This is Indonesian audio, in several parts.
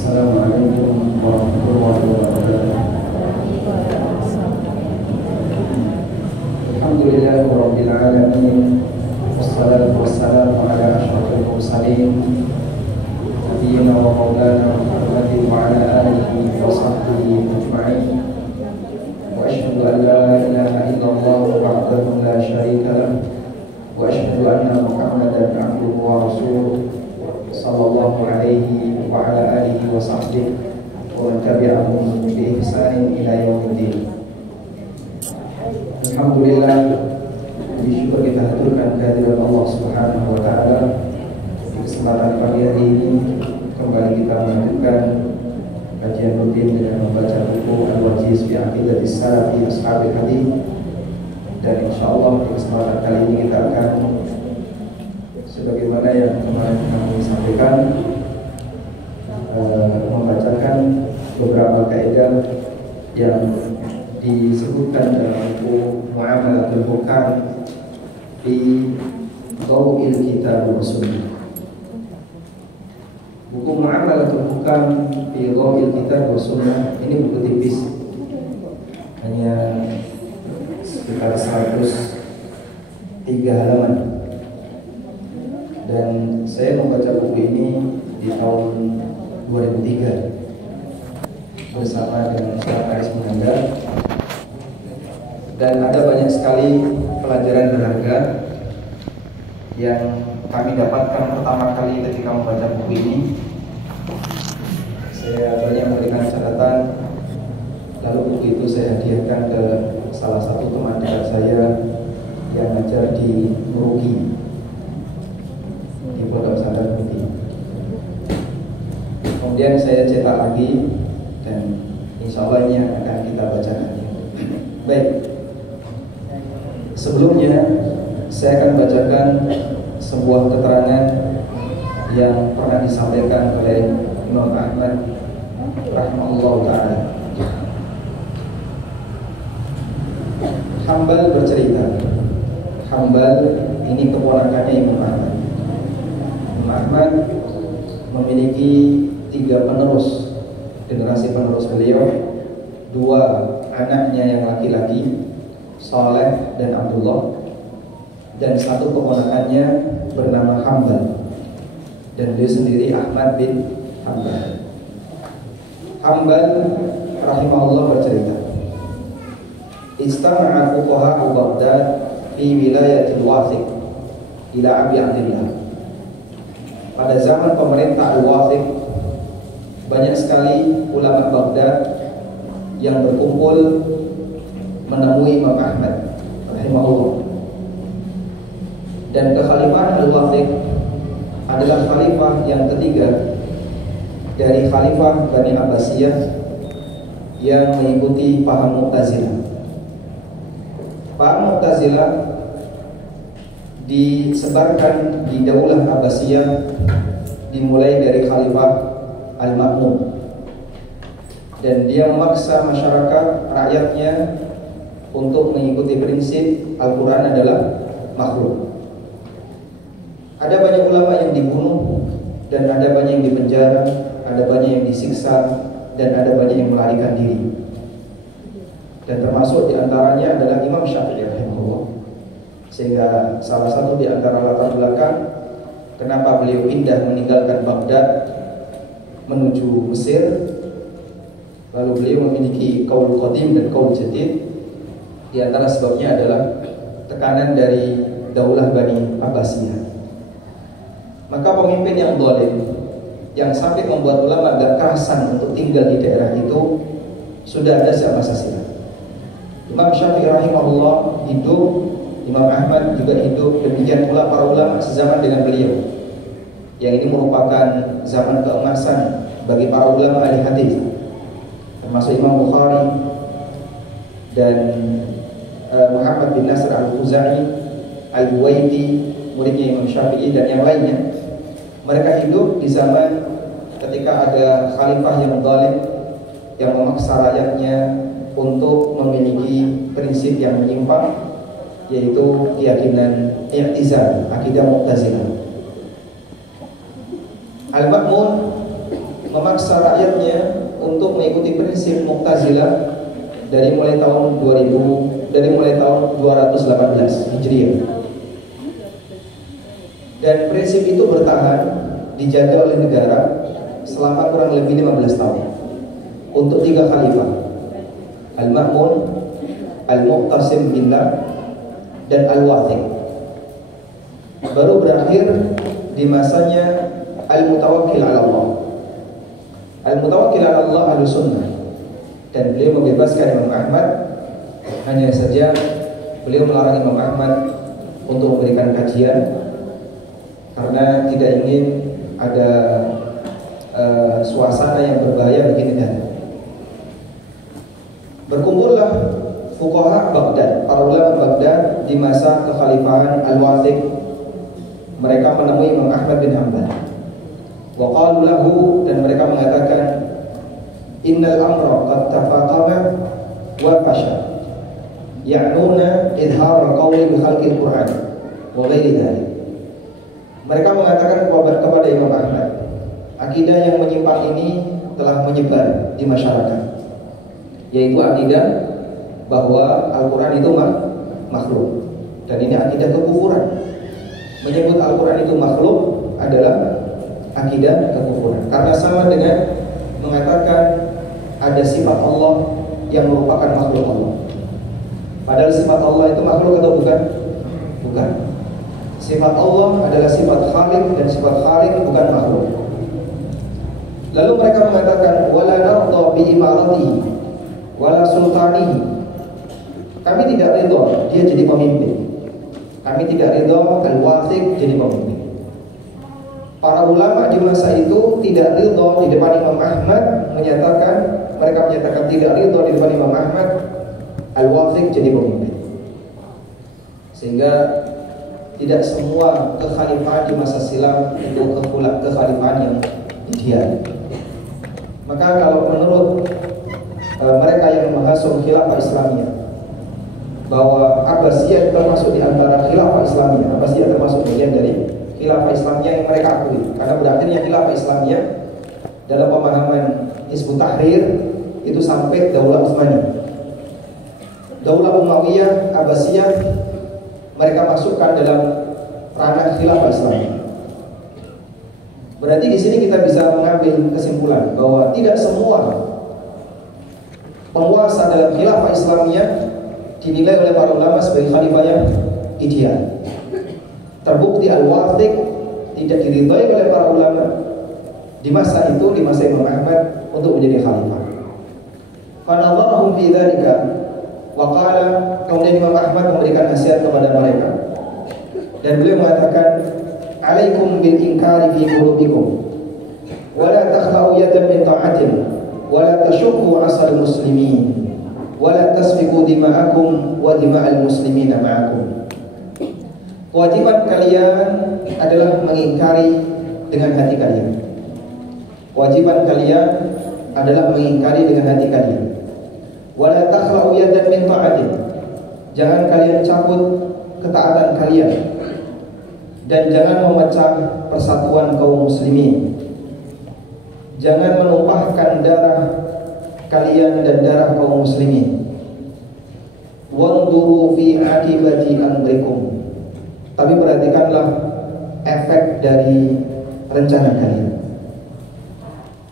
Assalamualaikum warahmatullahi wabarakatuh. Alhamdulillahirabbil alamin. Wassalatu wassalamu ala asyrafil mursalin nabiyyina wa maulana Muhammadin wa ala alihi wa sahbihi ajma'in. Wa asyhadu an la ilaha illallah wahdahu la syarika lah wa asyhadu anna Muhammadan abduhu wa rasuluh sallallahu alaihi wa ala alihi wa sahbihi wa man tabi'ahum bi ihsanin ila yaumiddin. Alhamdulillah, bersyukur kita haturkan kehadiran Allah Subhanahu wa taala. Di kesempatan pagi hari ini kembali kita melanjutkan kajian rutin dengan membaca buku Al-Wajiz fi Aqidatis Salafi Ashabil Hadits. Dan insyaallah di kesempatan kali ini kita akan, sebagaimana yang kemarin kami sampaikan, membacakan beberapa kaidah yang disebutkan dalam buku Muamalatul Hukam di Dhawil Kitab wa Sunnah. Buku Muamalatul Hukam di Dhawil Kitab wa Sunnah ini buku tipis, hanya sekitar 103 halaman. Dan saya membaca buku ini di tahun 2003 bersama dengan Ustaz Aris Munandar. Dan ada banyak sekali pelajaran berharga yang kami dapatkan pertama kali ketika membaca buku ini. Saya banyak memberikan catatan, lalu buku itu saya hadiahkan ke salah satu teman dekat saya yang ngajar di Murugi, di Pondok Pesantren Putih. Kemudian saya cetak lagi dan insya Allah ini akan kita bacakan. Baik, sebelumnya saya akan bacakan sebuah keterangan yang pernah disampaikan oleh Imam Ahmad rahimahullah ta'ala. Hambal bercerita, Hambal ini keponakannya Imam Ahmad. Imam Ahmad memiliki 3 penerus, generasi penerus beliau, 2 anaknya yang laki-laki, Saleh dan Abdullah, dan 1 keponakannya bernama Hambal, dan dia sendiri Ahmad bin Hambal. Hambal rahimahullah bercerita, istama'a fuqaha Baghdad fi wilayatil Wathiq ila Abi Abdillah. Pada zaman pemerintah Al-Wathiq, banyak sekali ulama Baghdad yang berkumpul menemui Imam Ahmad rahimahullah. Dan kekhalifahan Al-Wathiq adalah khalifah yang ketiga dari khalifah Bani Abbasiyah yang mengikuti paham Mu'tazilah. Paham Mu'tazilah disebarkan di Daulah Abbasiyah dimulai dari Khalifah Al-Ma'mun, dan dia memaksa masyarakat, rakyatnya, untuk mengikuti prinsip Al-Quran adalah makhluk. Ada banyak ulama yang dibunuh, dan ada banyak yang dipenjara, ada banyak yang disiksa, dan ada banyak yang melarikan diri. Dan termasuk diantaranya adalah Imam Syafi'i rahimahullah. Sehingga salah satu di antara latar belakang kenapa beliau pindah meninggalkan Baghdad menuju Mesir, lalu beliau memiliki qaul qadim dan qaul jadid, di antara sebabnya adalah tekanan dari Daulah Bani Abbasiyah. Maka pemimpin yang zalim, yang sampai membuat ulama agak kerasan untuk tinggal di daerah itu, sudah ada sejak masa silam. Imam Syafi'i rahimahullah hidup, Imam Ahmad juga hidup, demikian pula para ulama sezaman dengan beliau. Yang ini merupakan zaman keemasan bagi para ulama ahli hadis, termasuk Imam Bukhari dan Muhammad bin Nasr al-Khuzai, Al-Buwaiti, muridnya Imam Syafi'i, dan yang lainnya. Mereka hidup di zaman ketika ada khalifah yang zalim, yang memaksa rakyatnya untuk memiliki prinsip yang menyimpang, yaitu keyakinan i'tizal, akidah Mu'tazilah. Al-Ma'mun memaksa rakyatnya untuk mengikuti prinsip Mu'tazilah dari mulai tahun 218 Hijriah. Dan prinsip itu bertahan, dijaga oleh negara selama kurang lebih 15 tahun untuk 3 khalifah, Al-Ma'mun, Al-Mu'tasim Billah, dan Al-Wathiq. Baru berakhir di masanya Al-Mutawakkil 'ala Allah. Al-Mutawakkil 'ala Allah Ahlussunnah, dan beliau membebaskan Imam Ahmad. Hanya saja beliau melarang Imam Ahmad untuk memberikan kajian karena tidak ingin ada suasana yang berbahaya bagi negara. Berkumpullah fuqaha Baghdad, para ulama Baghdad di masa kekhalifahan Al-Wathiq. Mereka menemui Imam Ahmad bin Hanbal. Wa qalu lahu, dan mereka mengatakan, innal amra qad tafaqama wa fasha, ya'nuna idhar qawli bi khalqil Qur'an wa ghairi dzalik. Mereka mengatakan kepada Imam Ahmad, akidah yang menyimpang ini telah menyebar di masyarakat, yaitu akidah bahwa Al-Quran itu makhluk. Dan ini akidah kekufuran. Menyebut Al-Quran itu makhluk adalah akidah kekufuran, karena sama dengan mengatakan ada sifat Allah yang merupakan makhluk Allah. Padahal sifat Allah itu makhluk atau bukan? Bukan. Sifat Allah adalah sifat Khaliq, dan sifat Khaliq bukan makhluk. Lalu mereka mengatakan, wala narda bi imaratihi wala sultanihi. Kami tidak ridha dia jadi pemimpin. Kami tidak ridha Al-Wathiq jadi pemimpin. Para ulama di masa itu tidak ridha di depan Imam Ahmad, mereka menyatakan tidak ridha di depan Imam Ahmad Al-Wathiq jadi pemimpin. Sehingga tidak semua kekhalifahan di masa silam itu kekhalifahan yang ideal. Maka kalau menurut mereka yang menghasung khilafah Islamiyah, bahwa Abbasiyah termasuk di antara khilafah Islamiyah, Abbasiyah termasuk bagian dari khilafah Islamiyah yang mereka akui, karena berakhirnya khilafah Islamiyah dalam pemahaman Hizbut Tahrir itu sampai Daulah Utsmaniyah. Daulah Umayyah, Abbasiyah mereka masukkan dalam ranah khilafah Islamiyah. Berarti di sini kita bisa mengambil kesimpulan bahwa tidak semua penguasa dalam khilafah Islamiyah dinilai oleh para ulama sebagai khalifah yang ideal. Terbukti Al-Wathiq tidak diridhai oleh para ulama di masa itu, di masa Imam Ahmad, untuk menjadi khalifah. Fanadharahum fi dzalika wa qala, kemudian Imam Ahmad memberikan nasihat kepada mereka, dan beliau mengatakan, alaikum bil inkari fi qulubikum wa la takhla'u yadan min ta'atin wa la tashukku 'asal muslimin wa la tasfiku dima'akum wa dima'al muslimina ma'akum. Kewajiban kalian adalah mengingkari dengan hati kalian. Kewajiban kalian adalah mengingkari dengan hati kalian. Wa la takhla'u yadan min ta'atin, jangan kalian cabut ketaatan kalian, dan jangan memecah persatuan kaum muslimin. Jangan menumpahkan darah kalian dan darah kaum muslimin. Wanduru fi akibati amrikum, tapi perhatikanlah efek dari rencana kalian.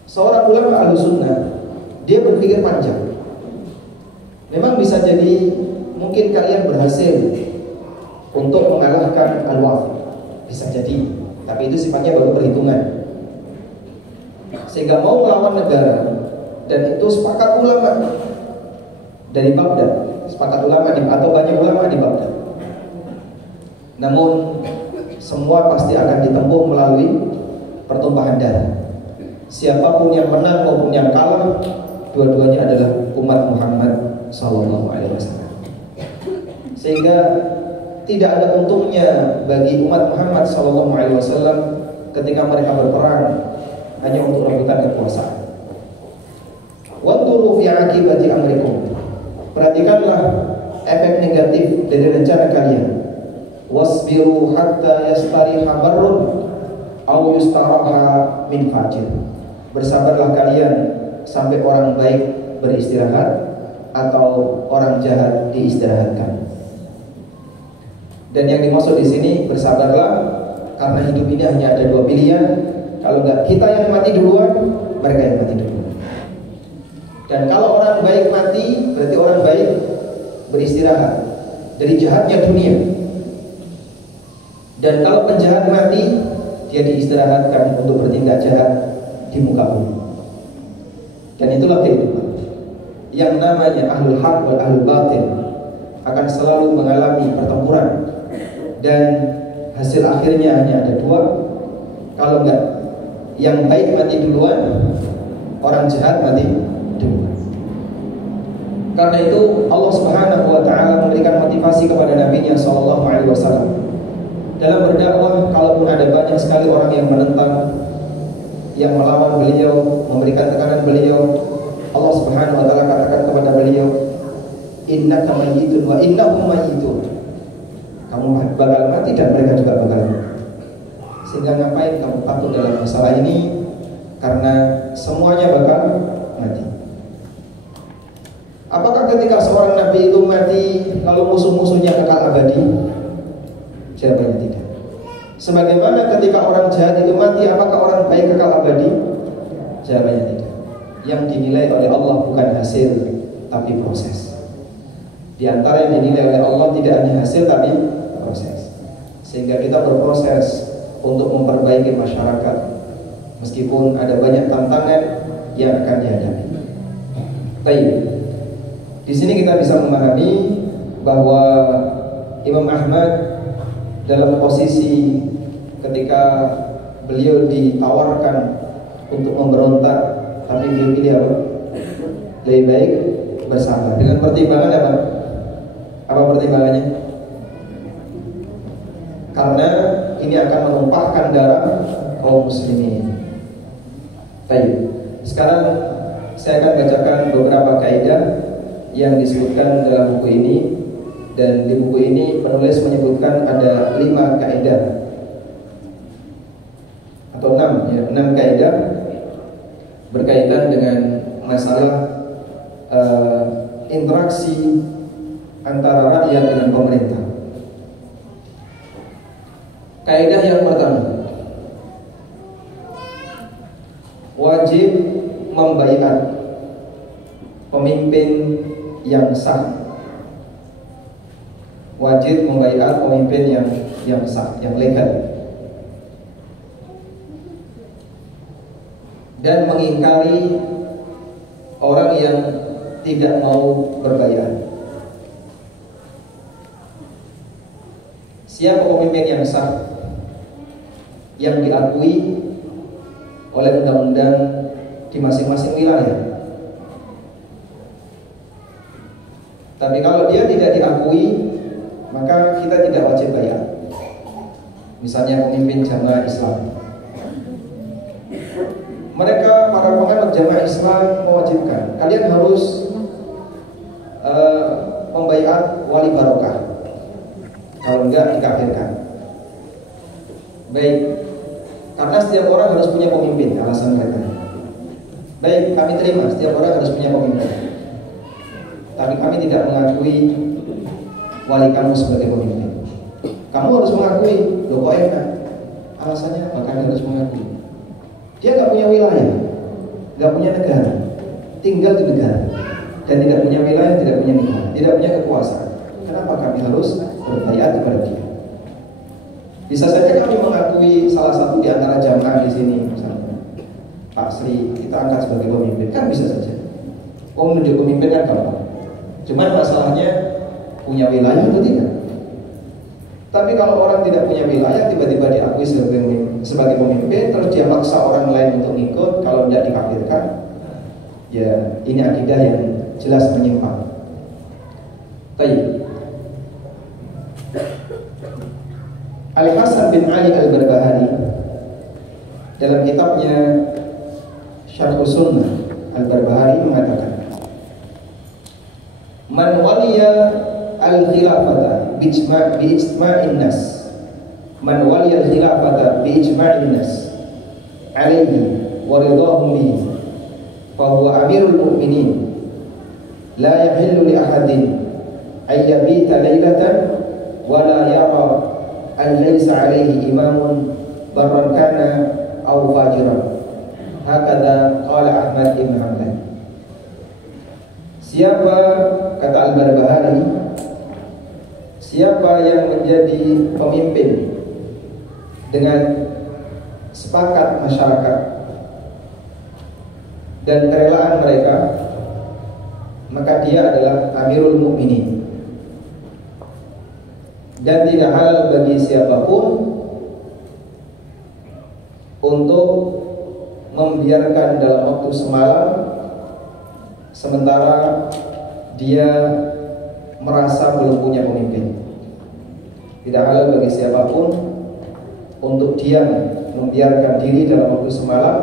Seorang ulama Ahlussunnah, dia berpikir panjang. Memang bisa jadi mungkin kalian berhasil untuk mengalahkan Al-Wathiq, bisa jadi, tapi itu sifatnya baru perhitungan. Sehingga mau melawan negara, dan itu sepakat ulama dari Baghdad, sepakat ulama atau banyak ulama di Baghdad. Namun semua pasti akan ditempuh melalui pertumpahan darah. Siapapun yang menang maupun yang kalah, dua-duanya adalah umat Muhammad SAW. Sehingga tidak ada untungnya bagi umat Muhammad SAW ketika mereka berperang hanya untuk rebutan kekuasaan. Wanduru fi akibati amrikum, perhatikanlah efek negatif dari rencana kalian. Wasbiru hatta yastariha barrun aw yustaraha min fajir, bersabarlah kalian sampai orang baik beristirahat atau orang jahat diistirahatkan. Dan yang dimaksud di sini bersabarlah karena hidup ini hanya ada dua pilihan. Kalau enggak kita yang mati duluan, mereka yang mati duluan. Dan kalau orang baik mati, berarti orang baik beristirahat dari jahatnya dunia. Dan kalau penjahat mati, dia diistirahatkan untuk bertindak jahat di muka bumi. Dan itulah kehidupan. Yang namanya ahlul haq wal ahlul batil akan selalu mengalami pertempuran, dan hasil akhirnya hanya ada dua. Kalau enggak yang baik mati duluan, orang jahat mati duluan. Karena itu Allah Subhanahu wa taala memberikan motivasi kepada Nabi-Nya sallallahu alaihi wasallam dalam berdakwah. Kalaupun ada banyak sekali orang yang menentang, yang melawan beliau, memberikan tekanan beliau, Allah Subhanahu wa taala katakan kepada beliau, innaka mayyitun wa innahum mayyitun. Kamu bakal mati dan mereka juga bakal mati. Sehingga ngapain kamu takut dalam masalah ini? Karena semuanya bakal mati. Apakah ketika seorang nabi itu mati lalu musuh-musuhnya kekal abadi? Jawabannya tidak. Sebagaimana ketika orang jahat itu mati, apakah orang baik kekal abadi? Jawabannya tidak. Yang dinilai oleh Allah bukan hasil, tapi proses. Di antara yang dinilai oleh Allah tidak hanya hasil, tapi proses. Sehingga kita berproses untuk memperbaiki masyarakat, meskipun ada banyak tantangan yang akan dihadapi. Baik. Di sini kita bisa memahami bahwa Imam Ahmad dalam posisi ketika beliau ditawarkan untuk memberontak, tapi beliau pilih apa? Lebih baik bersabar. Dengan pertimbangan apa? Apa pertimbangannya? Karena ini akan menumpahkan darah kaum muslimin. Baik. Sekarang saya akan bacakan beberapa kaidah yang disebutkan dalam buku ini. Dan di buku ini penulis menyebutkan ada 5 kaidah atau 6 kaidah berkaitan dengan masalah interaksi antara rakyat dengan pemerintah. Kaidah yang pertama, wajib membaiat pemimpin yang sah. Wajib membaiat pemimpin yang sah, yang legal, dan mengingkari orang yang tidak mau berbaiat. Siapa pemimpin yang sah, yang diakui oleh undang-undang di masing-masing wilayah. Tapi kalau dia tidak diakui, maka kita tidak wajib bayar. Misalnya pemimpin jamaah Islam, mereka para penganut jamaah Islam mewajibkan kalian harus membaiat wali barokah, kalau enggak dikafirkan. Baik, karena setiap orang harus punya pemimpin, alasan mereka. Baik, kami terima setiap orang harus punya pemimpin, tapi kami tidak mengakui wali kamu sebagai pemimpin. Kamu harus mengakui. Loh kok enak? Alasannya apa? Kami harus mengakui. Dia nggak punya wilayah, nggak punya negara, tinggal di negara, dan tidak punya wilayah, tidak punya negara, tidak punya kekuasaan. Kenapa kami harus berbaiat kepada dia? Bisa saja kami mengakui salah satu di antara jamaah di sini, misalnya Pak Sri, kita angkat sebagai pemimpin, kan bisa saja. Menunjuk pemimpin kan gampang. Cuman masalahnya punya wilayah atau tidak. Tapi kalau orang tidak punya wilayah, tiba-tiba diakui sebagai pemimpin, terus dia maksa orang lain untuk ikut, kalau tidak dikafirkan, ya ini akidah yang jelas menyimpang. Baik. Al-Hasan bin Ali Al-Barbahari dalam kitabnya Syarh Sunnah Al-Barbahari mengatakan, man waliya al-khilafata bi-ijma'in nas, man waliya al-khilafata bi-ijma'in nas alaihi wa ridahum bihi fa huwa amirul mu'minin la yahillu li ahadin ay yabita laylatan wa la yara an laysa alayhi imamun barran kana aw fajiran. Hakadha qala Ahmad bin Hanbal. Siapa, kata Al-Barbahari, siapa yang menjadi pemimpin dengan sepakat masyarakat dan kerelaan mereka, maka dia adalah Amirul Mukminin. Dan tidak halal bagi siapapun untuk membiarkan dalam waktu semalam sementara dia merasa belum punya pemimpin. Tidak halal bagi siapapun untuk diam membiarkan diri dalam waktu semalam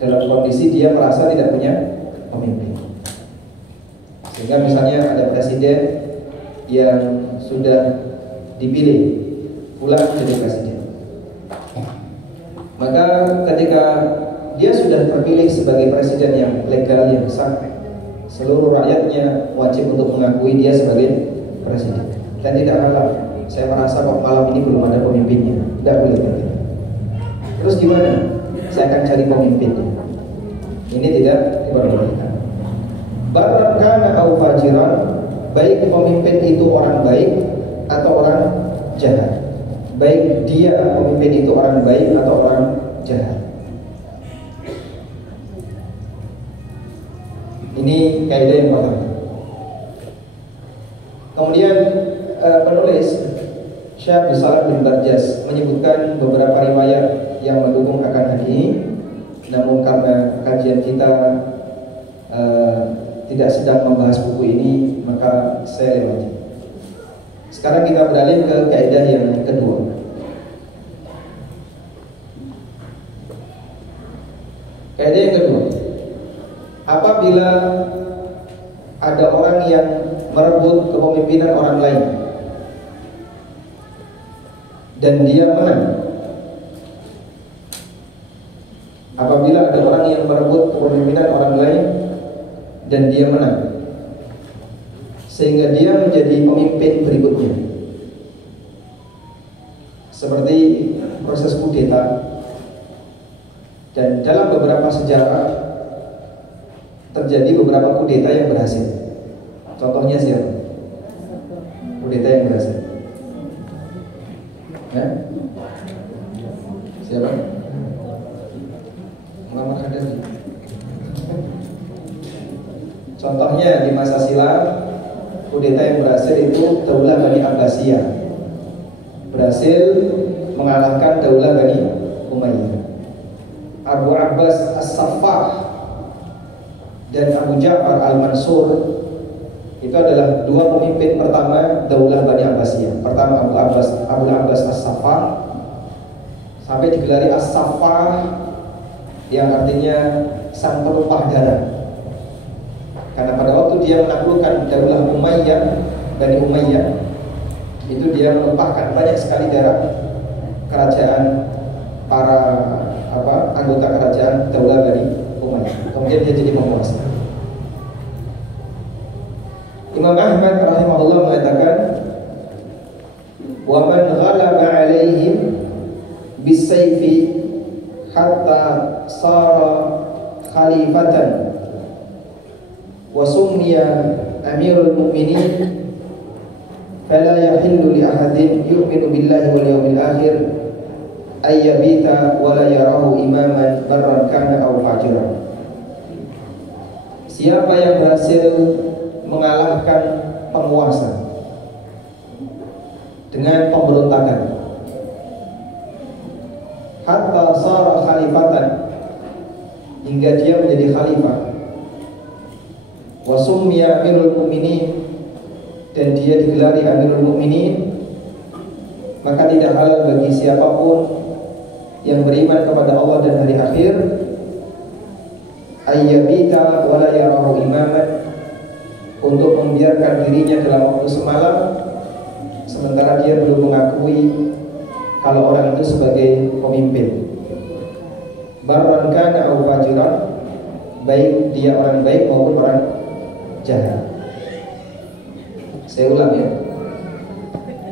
dalam kondisi dia merasa tidak punya pemimpin. Sehingga misalnya ada presiden yang sudah dipilih pulang jadi presiden, maka ketika dia sudah terpilih sebagai presiden yang legal, yang sah, seluruh rakyatnya wajib untuk mengakui dia sebagai presiden. Dan tidak halal, saya merasa kok malam ini belum ada pemimpinnya, tidak boleh begitu. Terus gimana? Saya akan cari pemimpinnya. Ini tidak diperbolehkan. Barran kana au fajiran, baik pemimpin itu orang baik atau orang jahat, baik dia pemimpin itu orang baik atau orang jahat. Ini kaidah yang pertama. Kemudian penulis Syekh Salam bin Darjas menyebutkan beberapa riwayat yang mendukung akan hal ini. Namun karena kajian kita tidak sedang membahas buku ini, maka saya lewati. Sekarang kita beralih ke kaidah yang kedua. Kaidah yang kedua, apabila ada orang yang merebut kepemimpinan orang lain dan dia menang, apabila ada orang yang merebut kepemimpinan orang lain dan dia menang, sehingga dia menjadi pemimpin berikutnya, seperti proses kudeta. Dan dalam beberapa sejarah terjadi beberapa kudeta yang berhasil. Contohnya siapa? Kudeta yang berhasil, ya? Siapa? Muhammad Khadafi. Contohnya di masa silam, kudeta yang berhasil itu Daulah Bani Abbasiyah, berhasil mengalahkan Daulah Bani Umayyah. Abu Abbas As-Saffah dan Abu Ja'far Al-Mansur itu adalah dua pemimpin pertama Daulah Bani Abbasiyah. Pertama Abu Abbas As-Saffah, sampai digelari As-Saffah yang artinya sang penumpah darah, karena pada waktu dia menaklukkan Daulah Umayyah, Bani Umayyah, itu dia menumpahkan banyak sekali darah kerajaan para anggota kerajaan Daulah Bani Umayyah. Kemudian dia jadi penguasa. Imam Ahmad rahimahullah mengatakan, wa man ghalaba alaihim bisayfi hatta sara khalifatan wa summiya amirul mu'minin fala yahillu li ahadin yu'minu billahi wal yawmil akhir ayyabita wa la yarahu imaman barran kana aw fajiran. Siapa yang berhasil mengalahkan penguasa dengan pemberontakan hatta sara khalifatan, hingga dia menjadi khalifah, wa summiya amirul mu'minin, dan dia digelari amirul mu'minin, maka tidak halal bagi siapapun yang beriman kepada Allah dan hari akhir ayyabita wa la yarahu imaman, untuk membiarkan dirinya dalam waktu semalam sementara dia belum mengakui kalau orang itu sebagai pemimpin, barran kana aw fajiran, baik dia orang baik maupun orang jahat. Saya ulang ya.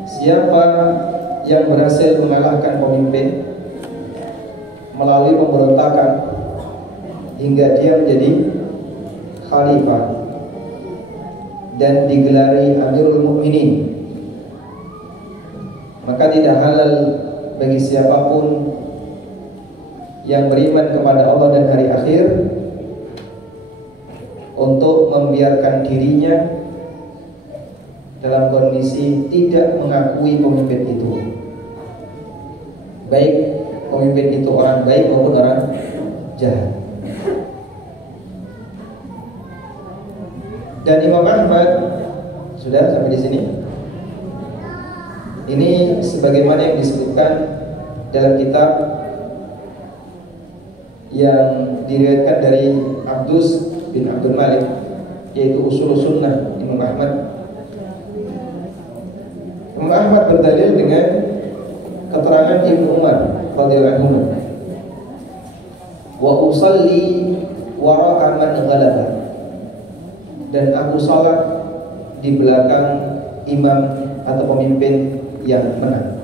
Siapa yang berhasil mengalahkan pemimpin melalui pemberontakan hingga dia menjadi khalifah dan digelari Amirul Mukminin, maka tidak halal bagi siapapun yang beriman kepada Allah dan hari akhir untuk membiarkan dirinya dalam kondisi tidak mengakui pemimpin itu, baik pemimpin itu orang baik maupun orang jahat. Dan Imam Ahmad, sudah sampai di sini. Ini sebagaimana yang disebutkan dalam kitab yang diriwayatkan dari Abdus bin Abdul Malik, yaitu Ushul Sunnah Imam Ahmad. Imam Ahmad berdalil dengan keterangan Ibnu Umar radhiyallahu anhu, wa usalli wara'a man ghalaba, dan aku salat di belakang imam atau pemimpin yang menang.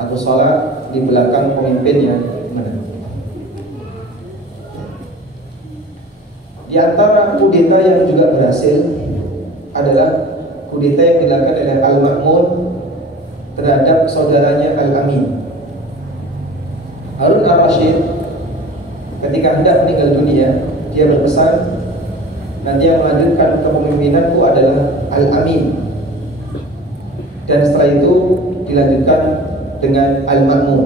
Aku salat di belakang pemimpin yang menang. Di antara kudeta yang juga berhasil adalah kudeta yang dilakukan oleh Al-Ma'mun terhadap saudaranya Al-Amin. Harun Ar-Rasyid ketika hendak meninggal dunia, dia berpesan, nanti yang melanjutkan kepemimpinanku adalah Al-Amin, dan setelah itu dilanjutkan dengan Al-Ma'mun,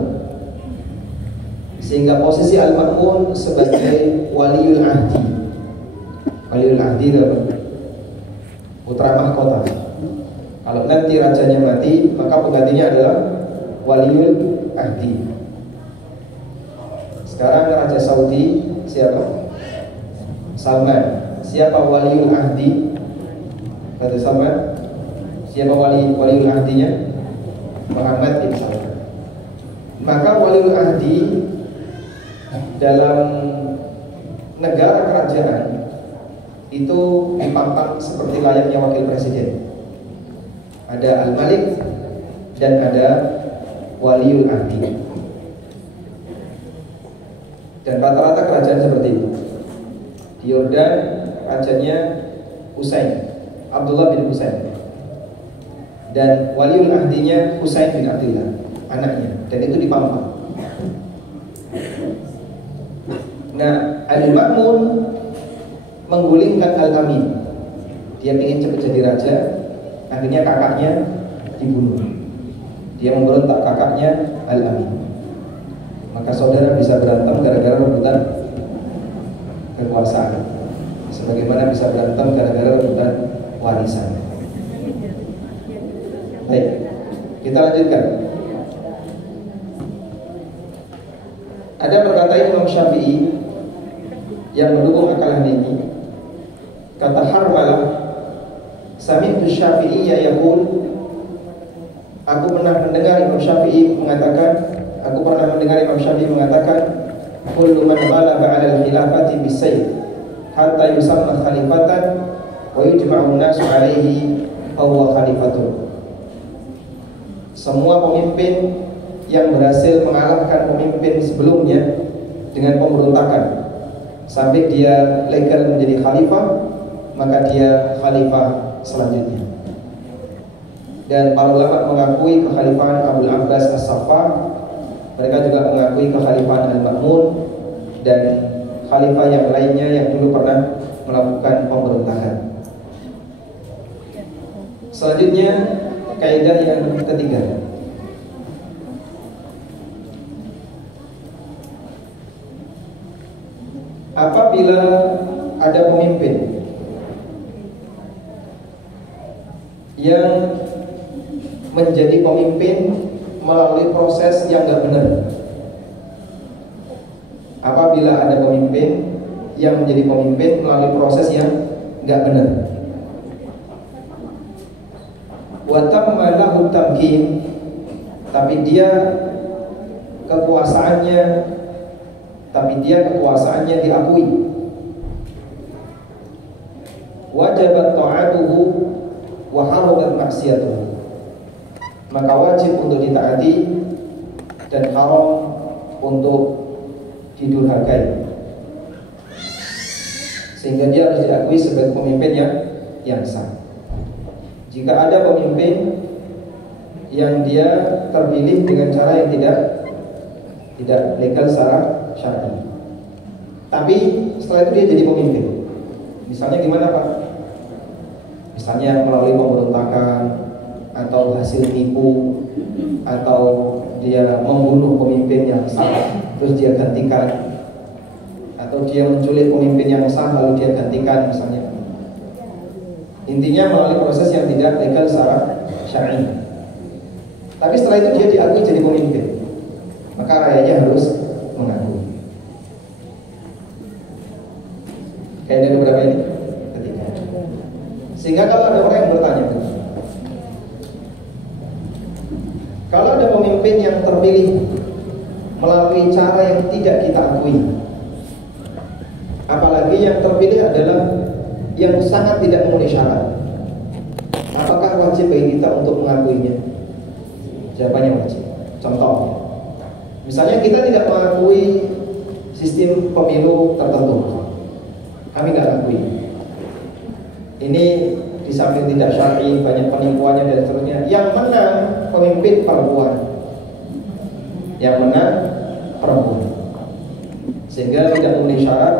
sehingga posisi Al-Ma'mun sebagai waliul ahdi. Waliul ahdi itu putra mahkota. Kalau nanti rajanya mati, maka penggantinya adalah waliul ahdi. Sekarang Raja Saudi siapa? Salman. Siapa waliul ahdi? Raja Salman. Siapa waliul ahdinya? Muhammad bin Salman. Maka waliul ahdi dalam negara kerajaan itu dipampang seperti layaknya wakil presiden. Ada Al-Malik dan ada waliul ahdi. Dan rata-rata kerajaan seperti itu. Di Yordan rajanya Husain, Abdullah bin Husain, dan waliul ahdinya Husain bin Abdullah, anaknya, dan itu dipampang. Nah, Al-Ma'mun menggulingkan Al-Amin. Dia ingin cepat jadi raja, akhirnya kakaknya dibunuh. Dia memberontak kakaknya Al-Amin. Maka saudara bisa berantem gara-gara rebutan kekuasaan, sebagaimana bisa berantem gara-gara rebutan warisan. Baik, kita lanjutkan. Ada perkataan Imam Syafi'i yang mendukung akalan ini. Kata Harmalah, sami'tu Syafi'iyya yaqul, aku pernah mendengar Imam Syafi'i mengatakan, kullu man ghalaba 'ala al-khilafati bis-sayf hatta yusamma khalifatan wa yujma'u an-nasu 'alaihi fa huwa khalifatun. Semua pemimpin yang berhasil mengalahkan pemimpin sebelumnya dengan pemberontakan sampai dia legal menjadi khalifah, maka dia khalifah selanjutnya. Dan para ulama mengakui kekhalifahan Abu Abbas As-Saffar. Mereka juga mengakui kekhalifahan Al-Ma'mun dan khalifah yang lainnya yang dulu pernah melakukan pemberontakan. Selanjutnya, kaidah yang ketiga. Apabila ada pemimpin yang menjadi pemimpin melalui proses yang tidak benar, apabila ada pemimpin yang menjadi pemimpin melalui proses yang tidak benar, wa tamma lahu tamkin, tapi dia kekuasaannya tapi dia kekuasaannya diakui. Wajibat ta'atuhu wa haramat maksiatuhu, maka wajib untuk ditaati dan haram untuk didurhakai, sehingga dia harus diakui sebagai pemimpin yang sah. Jika ada pemimpin yang dia terpilih dengan cara yang tidak legal secara syar'i, tapi setelah itu dia jadi pemimpin, misalnya gimana Pak? Misalnya melalui pemberontakan, atau hasil tipu, atau dia membunuh pemimpin yang sah terus dia gantikan, atau dia menculik pemimpin yang sah lalu dia gantikan misalnya. Intinya melalui proses yang tidak legal secara syar'i. Tapi setelah itu dia diakui jadi pemimpin, maka rakyatnya harus mengakui. Kayaknya ada beberapa ini ketiga. Sehingga kalau ada orang yang bertanya, kalau ada pemimpin yang terpilih melalui cara yang tidak kita akui, apalagi yang terpilih adalah yang sangat tidak memenuhi syarat, apakah wajib bagi kita untuk mengakuinya? Jawabannya wajib. Contoh, misalnya kita tidak mengakui sistem pemilu tertentu, kami nggak akui. Ini di samping tidak syar'i, banyak penipuannya dan seterusnya. Yang menang pemimpin perempuan, yang menang perempuan, sehingga tidak memenuhi syarat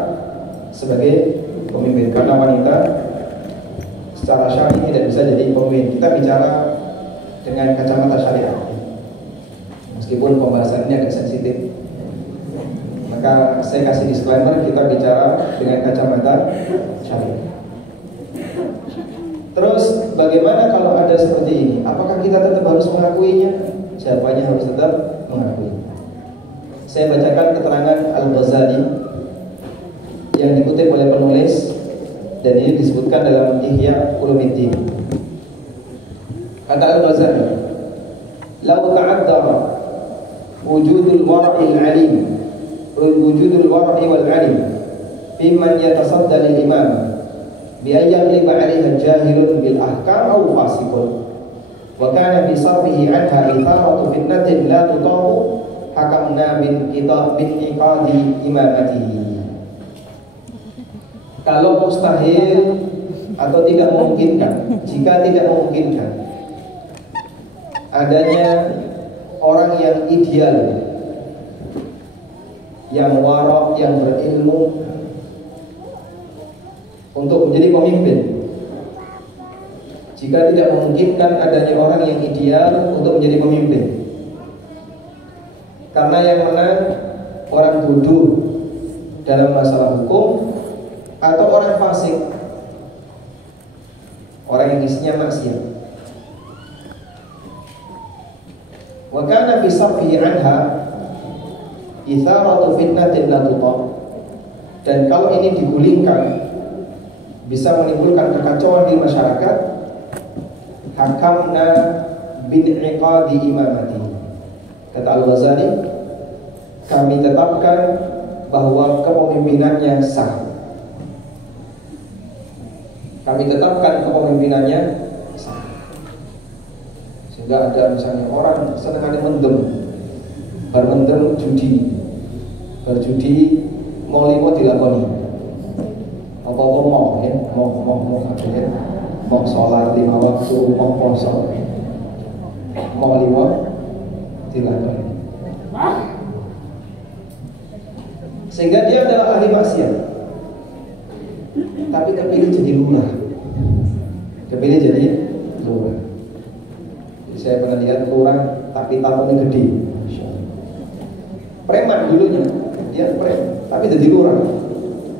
sebagai pemimpin, karena wanita secara syar'i tidak bisa jadi pemimpin. Kita bicara dengan kacamata syariat, meskipun pembahasannya agak sensitif, maka saya kasih disclaimer, kita bicara dengan kacamata syariat. Terus bagaimana kalau ada seperti ini? Apakah kita tetap harus mengakuinya? Jawabannya harus tetap mengakui. Saya bacakan keterangan Al-Ghazali yang dikutip oleh penulis, dan ini disebutkan dalam Ihya Ulumuddin. Kata Al-Ghazali, "Lau ta'addara wujudul wara'il 'alim, wujudul wara'i wal 'alim fi man yatasadda lil imam bi ayyi liba 'alaiha jahilun bil ahkam aw fasiqun wa kana fi sarfihi 'anha itharatu fitnatin la tutahu hakamna bin iqadi imamatihi." Kalau mustahil atau tidak memungkinkan, jika tidak memungkinkan adanya orang yang ideal, yang warok, yang berilmu untuk menjadi pemimpin, jika tidak memungkinkan adanya orang yang ideal untuk menjadi pemimpin, karena yang menang orang bodoh dalam masalah hukum atau orang fasik, orang yang isinya maksiat. Wa kana fi safihi anha itharatu fitnatin la tuta, dan kalau ini digulingkan bisa menimbulkan kekacauan di masyarakat, hakamna bin iqadi imamati. Kata Al-Ghazali, kami tetapkan bahwa kepemimpinannya sah. Kami tetapkan kepemimpinannya sah. Sehingga ada misalnya orang senangannya mendem, bermendem judi, berjudi mau limo dilakoni, apa-apa mau ya, mau ya, mau sholat 5 waktu, mau puasa, mau limo dilakoni, sehingga dia adalah ahli maksiat, tapi kepilih jadi lurah, kepilih jadi lurah. Saya pernah lihat lurah tapi tahunnya gede, preman dulunya, dia preman tapi jadi lurah.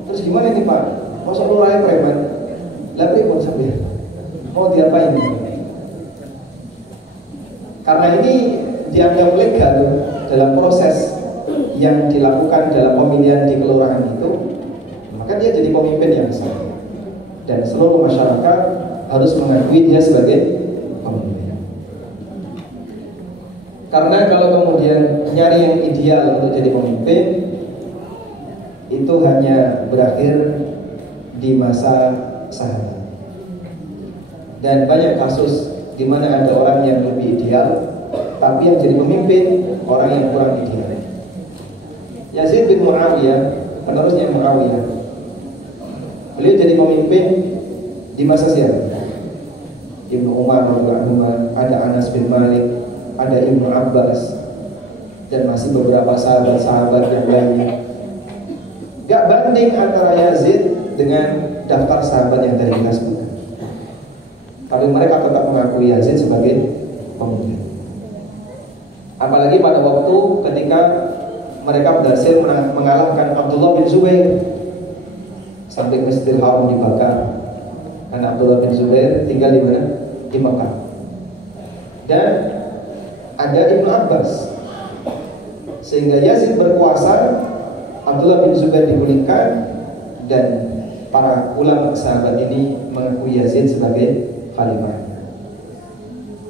Terus gimana ini Pak? Masa lurahnya preman? Lalu pun sampai mau diapain? Karena ini dianggap legal dalam proses yang dilakukan dalam pemilihan di kelurahan itu, maka dia jadi pemimpin yang sah, dan seluruh masyarakat harus mengakui dia sebagai pemimpin. Karena kalau kemudian nyari yang ideal untuk jadi pemimpin, itu hanya berakhir di masa sahabat. Dan banyak kasus di mana ada orang yang lebih ideal, tapi yang jadi pemimpin orang yang kurang ideal. Yazid bin Muawiyah, penerusnya Muawiyah, beliau jadi pemimpin di masa siapa? Ibnu Umar, ada Anas bin Malik, ada Ibnu Abbas, dan masih beberapa sahabat-sahabat yang lainnya. Gak banding antara Yazid dengan daftar sahabat yang tadi kita sebutkan. Tapi mereka tetap mengakui Yazid sebagai pemimpin. Apalagi pada waktu ketika mereka berhasil mengalahkan Abdullah bin Zubair sampai Masjidil Haram dibakar. Karena Abdullah bin Zubair tinggal di mana? Di Mekah. Dan ada Ibnu Abbas. Sehingga Yazid berkuasa, Abdullah bin Zubair digulingkan, dan para ulama sahabat ini mengakui Yazid sebagai khalifah.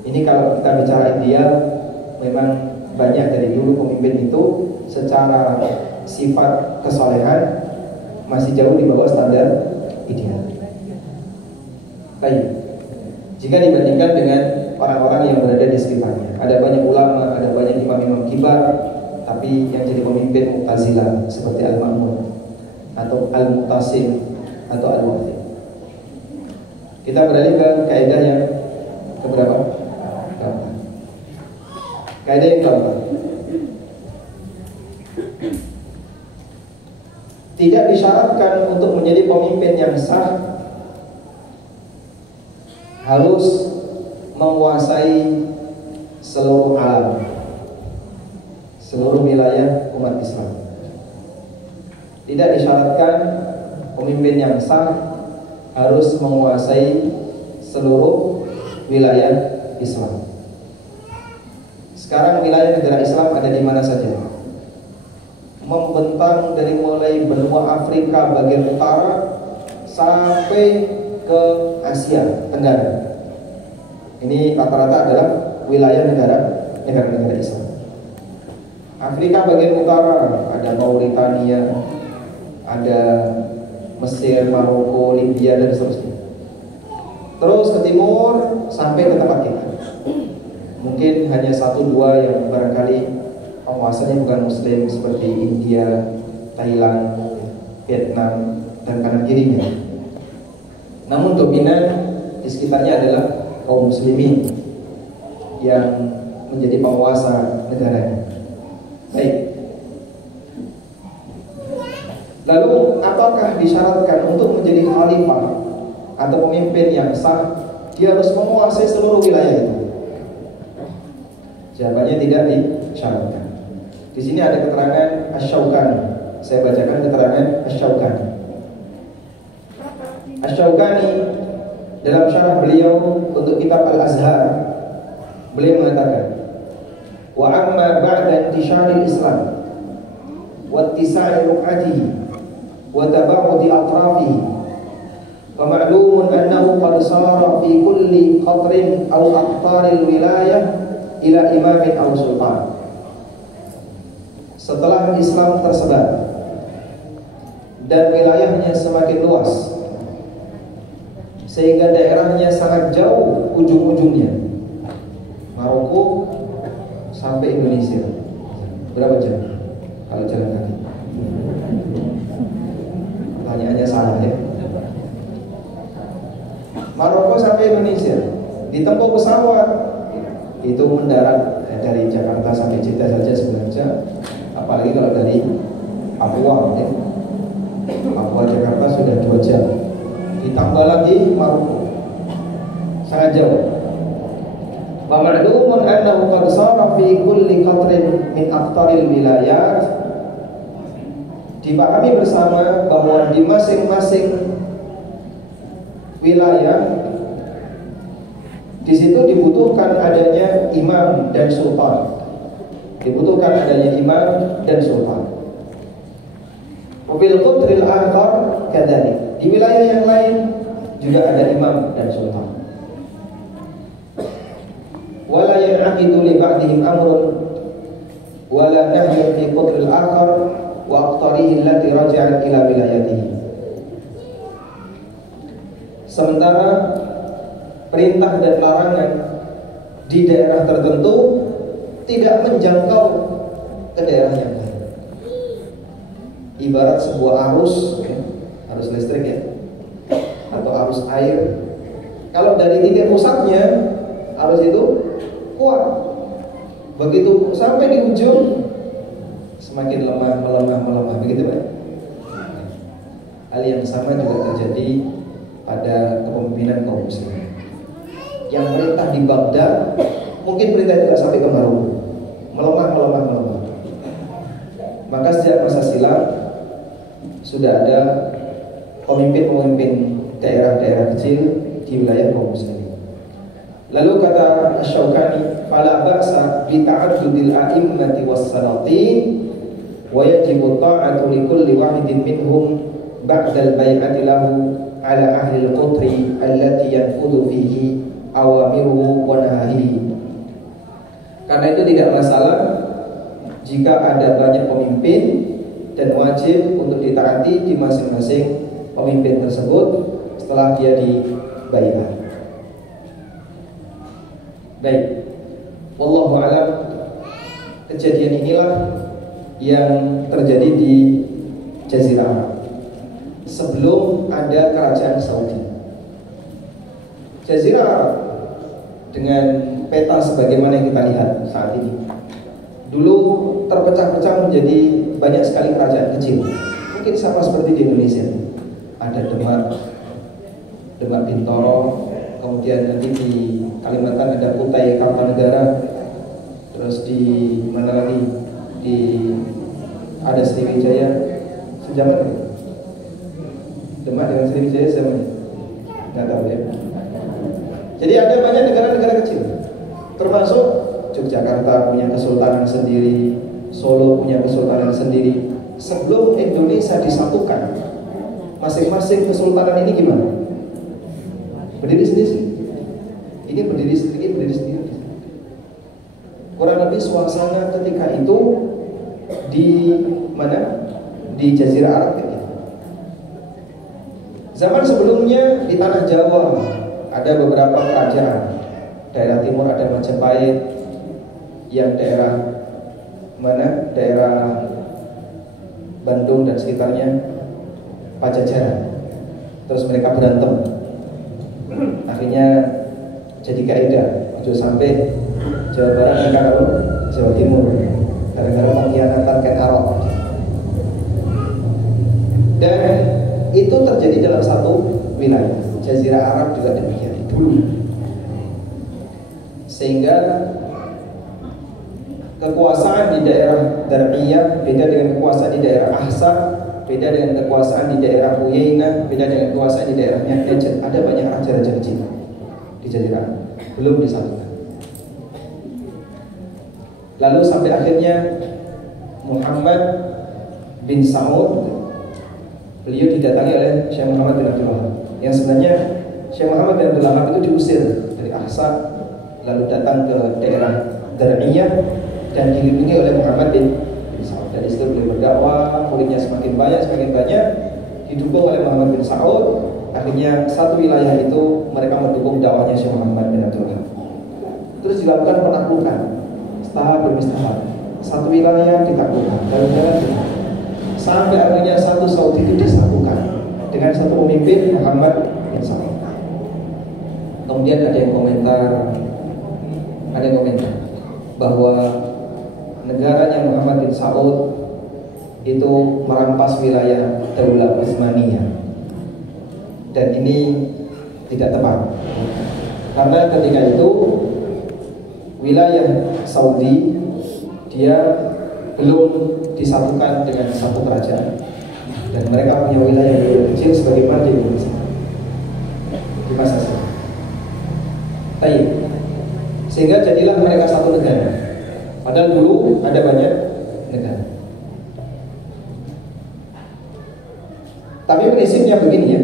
Ini kalau kita bicara ideal, memang banyak dari dulu pemimpin itu secara sifat kesolehan masih jauh di bawah standar ideal. Baik, jika dibandingkan dengan orang-orang yang berada di sekitarnya, ada banyak ulama, ada banyak imam-imam kibar, tapi yang jadi pemimpin Mu'tazilah seperti Al-Ma'mun atau Al-Mu'tasim atau Al-Wathib. Kita beralih ke kaidah yang keberapa? Keempat. Kaidah yang keempat. Tidak disyaratkan untuk menjadi pemimpin yang sah harus menguasai seluruh alam, seluruh wilayah umat Islam. Tidak disyaratkan pemimpin yang sah harus menguasai seluruh wilayah Islam. Sekarang wilayah negara Islam ada di mana saja? Membentang dari mulai benua Afrika bagian utara sampai ke Asia Tenggara. Ini rata-rata adalah wilayah negara-negara Islam. Afrika bagian utara ada Mauritania, ada Mesir, Maroko, Libya, dan seterusnya. Terus ke timur sampai ke tempat kita. Mungkin hanya 1-2 yang barangkali penguasanya bukan Muslim seperti India, Thailand, Vietnam, dan kanan kirinya. Namun dominan di sekitarnya adalah kaum muslimin yang menjadi penguasa negaranya. Baik. Lalu apakah disyaratkan untuk menjadi khalifah atau pemimpin yang sah dia harus menguasai seluruh wilayah itu? Jawabannya tidak disyaratkan. Di sini ada keterangan Asy-Syaukani. Saya bacakan keterangan Asy-Syaukani. Asy-Syaukani dalam syarah beliau untuk kitab Al-Azhar, beliau mengatakan, wa amma ba'da intisyaril Islam wa ittisa'i ruq'atihi wa taba'udi atrafihi fa ma'lumun annahu qad sara fi kulli qatrin aw aqtaril wilayah ila imamin aw sultan. Setelah Islam tersebar dan wilayahnya semakin luas sehingga daerahnya sangat jauh ujung-ujungnya, Maroko sampai Indonesia, berapa jam kalau jalan kaki? Pertanyaannya salah ya. Maroko sampai Indonesia ditempuh pesawat, itu mendarat dari Jakarta sampai Jeddah saja 9 jam. Apalagi kalau dari Papua ya. Papua Jakarta sudah 2 jam, ditambah lagi Maroko, sangat jauh. Wa ma'lumun annahu qad sara fi kulli qatrin min aqtaril wilayat. Dipahami bersama bahwa di masing-masing wilayah di situ dibutuhkan adanya imam dan sultan. Dibutuhkan adanya imam dan sultan. Wabil qadril akhar kadzalik. Di wilayah yang lain juga ada imam dan sultan. Wala yan'aqidu li ba'dihim amrun wala nahyun fi qadril akhar wa aqtarihi hadhihi allati raja'at ila wilayatihi. Sementara perintah dan larangan di daerah tertentu tidak menjangkau ke daerah yang lain. Ibarat sebuah arus, arus listrik ya, atau arus air. Kalau dari titik pusatnya arus itu kuat, begitu sampai di ujung semakin melemah, begitu Pak. Hal yang sama juga terjadi pada kepemimpinan kaum muslimin. Yang perintah di Baghdad mungkin perintah tidak sampai ke Maroko, melemah. Maka sejak masa silam sudah ada pemimpin daerah-daerah kecil di wilayah kaum muslimin. Lalu kata Asy-Syaukani, fala ba'sa bi ta'addudil a'immati was-salatin wa yajibu ta'atu li kulli wahidin minhum ba'dal bai'ati lahu ala ahli al-qutri allati yanfudhu fihi awamiruhu wa nahihi. Karena itu tidak masalah jika ada banyak pemimpin dan wajib untuk ditaati di masing-masing pemimpin tersebut setelah dia dibaiat. Baik, wallahu a'lam. Kejadian inilah yang terjadi di Jazirah Arab sebelum ada kerajaan Saudi. Jazirah Arab dengan peta sebagaimana yang kita lihat saat ini dulu terpecah-pecah menjadi banyak sekali kerajaan kecil. Mungkin sama seperti di Indonesia. Ada Demak Bintoro, kemudian nanti di Kalimantan ada Kutai Kartanegara, terus di mana lagi ada Sriwijaya. Sejaman ya? Demak dengan Sriwijaya sama? Nggak tahu ya. Jadi ada banyak negara-negara kecil, termasuk Yogyakarta punya kesultanan sendiri, Solo punya kesultanan sendiri. Sebelum Indonesia disatukan, masing-masing kesultanan ini gimana? Berdiri sendiri. Ini berdiri sendiri. Kurang lebih suasana ketika itu di mana? Di Jazirah Arab gitu. Zaman sebelumnya di tanah Jawa ada beberapa kerajaan. Daerah timur ada Majapahit, yang daerah mana? Daerah Bandung dan sekitarnya Pajajaran. Terus mereka berantem. Akhirnya jadi kaidah, ojo sampai Jawa Barat dengan Jawa Timur gara-gara pengkhianatan Ken Arok. Dan itu terjadi dalam satu wilayah. Jazirah Arab juga demikian dulu. Sehingga kekuasaan di daerah Dar'iyah beda dengan kekuasaan di daerah Ahsa, beda dengan kekuasaan di daerah Uyainah, beda dengan kekuasaan di daerahnya Najd. Ada banyak raja-raja kecil di Jazirah, belum disatukan. Lalu sampai akhirnya Muhammad bin Saud, beliau didatangi oleh Syekh Muhammad bin Abdul Wahab. Yang sebenarnya Syekh Muhammad bin Abdul Wahab itu diusir dari Ahsa, lalu datang ke daerah Dar'iyah dan dilindungi oleh Muhammad bin Saud. Dari situ beliau berdakwah, muridnya semakin banyak, didukung oleh Muhammad bin Saud. Akhirnya satu wilayah itu mereka mendukung dakwahnya Syekh Muhammad bin Abdul Wahab. Terus dilakukan penaklukan tahap demi tahap. Satu wilayah ditaklukkan, sampai akhirnya satu Saudi itu disatukan dengan satu pemimpin Muhammad bin Saud. Kemudian ada yang komentar bahwa negaranya Muhammad bin Saud itu merampas wilayah Daulah Utsmaniyah, dan ini tidak tepat karena ketika itu wilayah Saudi dia belum disatukan dengan satu kerajaan, dan mereka punya wilayah yang kecil sebagaimana di Indonesia di masa silam. Sehingga jadilah mereka satu negara. Padahal dulu ada banyak negara. Tapi prinsipnya begini ya,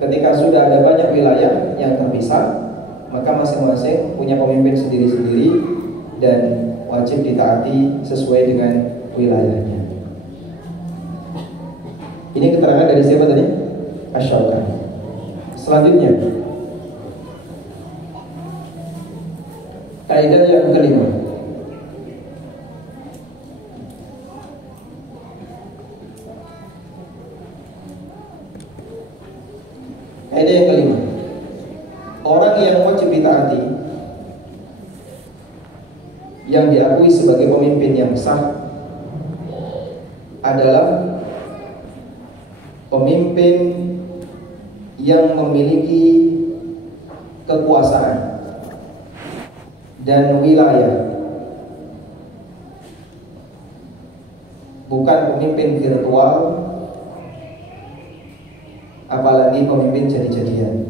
ketika sudah ada banyak wilayah yang terpisah, maka masing-masing punya pemimpin sendiri-sendiri dan wajib ditaati sesuai dengan wilayahnya. Ini keterangan dari siapa tadi? Asy-Syaukani. Selanjutnya, kaidah yang kelima. Kaidah yang kelima. Orang yang wajib ditaati, yang diakui sebagai pemimpin yang sah, adalah pemimpin yang memiliki kekuasaan dan wilayah, bukan pemimpin virtual, apalagi pemimpin jadi-jadian.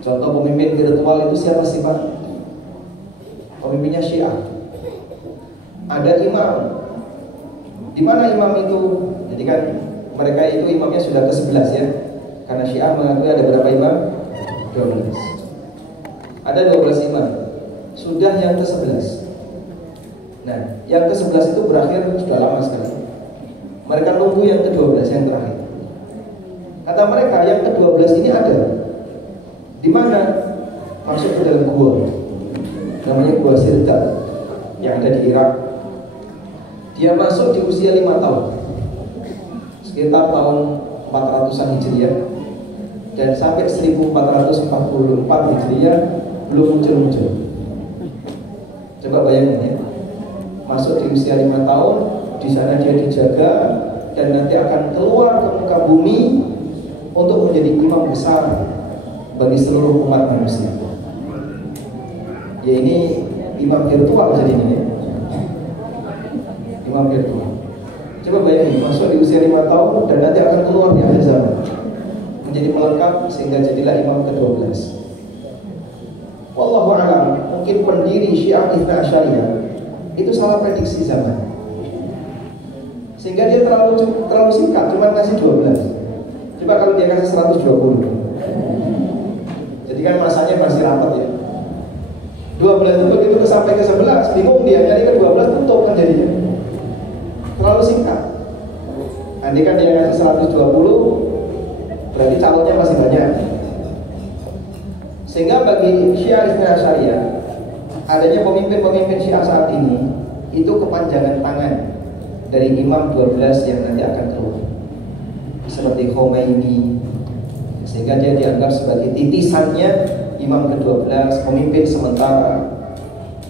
Contoh pemimpin virtual itu siapa sih Pak? Pemimpinnya Syiah. Ada imam. Di mana imam itu? Jadi kan mereka itu imamnya sudah ke-11 ya. Karena Syiah mengakui ada berapa imam? 12. Ada 12 imam. Sudah yang ke-11. Nah, yang ke-11 itu berakhir sudah lama sekali. Mereka nunggu yang ke-12 yang terakhir. Kata mereka yang ke-12 ini ada. Di mana? Masuk ke dalam gua. Namanya gua Sirta yang ada di Irak. Dia masuk di usia 5 tahun, sekitar tahun 400-an Hijriah, dan sampai 1444 Hijriah belum muncul-muncul. Coba bayangin ya, masuk di usia 5 tahun, di sana dia dijaga dan nanti akan keluar ke muka bumi untuk menjadi imam besar bagi seluruh umat manusia. Ya ini imam virtual jadinya ya. Imam virtual. Coba bayangin, masuk di usia 5 tahun dan nanti akan keluar di akhir zaman menjadi melengkap sehingga jadilah imam ke-12. Wallahu a'lam, mungkin pendiri Syiah Ithna Asyariyah itu salah prediksi zaman, sehingga dia terlalu singkat, cuma kasih 12. Coba kalau dia kasih 120. Jadi kan masanya masih rapat ya. 12 itu begitu sampai ke 11, bingung dia, nyari ke 12 tutup kan jadinya. Terlalu singkat. Nanti kan dia ngasih 120, berarti calonnya masih banyak. Sehingga bagi Syiah Ithna Asyariyah, adanya pemimpin-pemimpin Syiah saat ini itu kepanjangan tangan dari imam 12 yang nanti akan keluar. Seperti Khomeini, sehingga dia dianggap sebagai titisannya imam ke-12, pemimpin sementara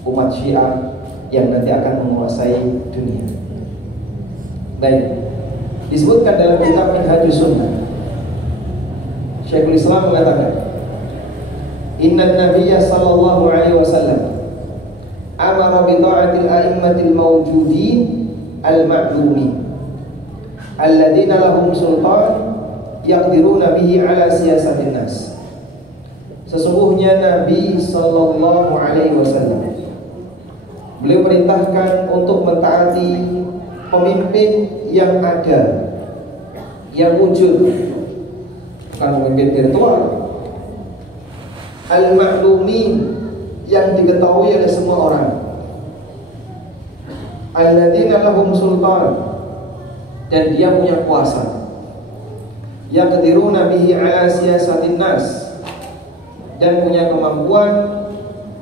umat Syiah yang nanti akan menguasai dunia. Baik, disebutkan dalam kitab Minhajus Sunnah, Syekhul Islam mengatakan, Inna Nabiyya sallallahu alaihi wasallam amara bi ta'atil a'immatil mawjudin al-ma'lumin alladina lahum sultan yaqdiruna bihi ala siyasatin nas. Sesungguhnya Nabi sallallahu alaihi wasallam, beliau perintahkan untuk mentaati pemimpin yang ada, yang wujud, bukan pemimpin virtual, al-ma'lumin, yang diketahui oleh semua orang, alladzina lahum sultan, dan dia punya kuasa, yaqdiruna bihi ala siyasatin nas, dan punya kemampuan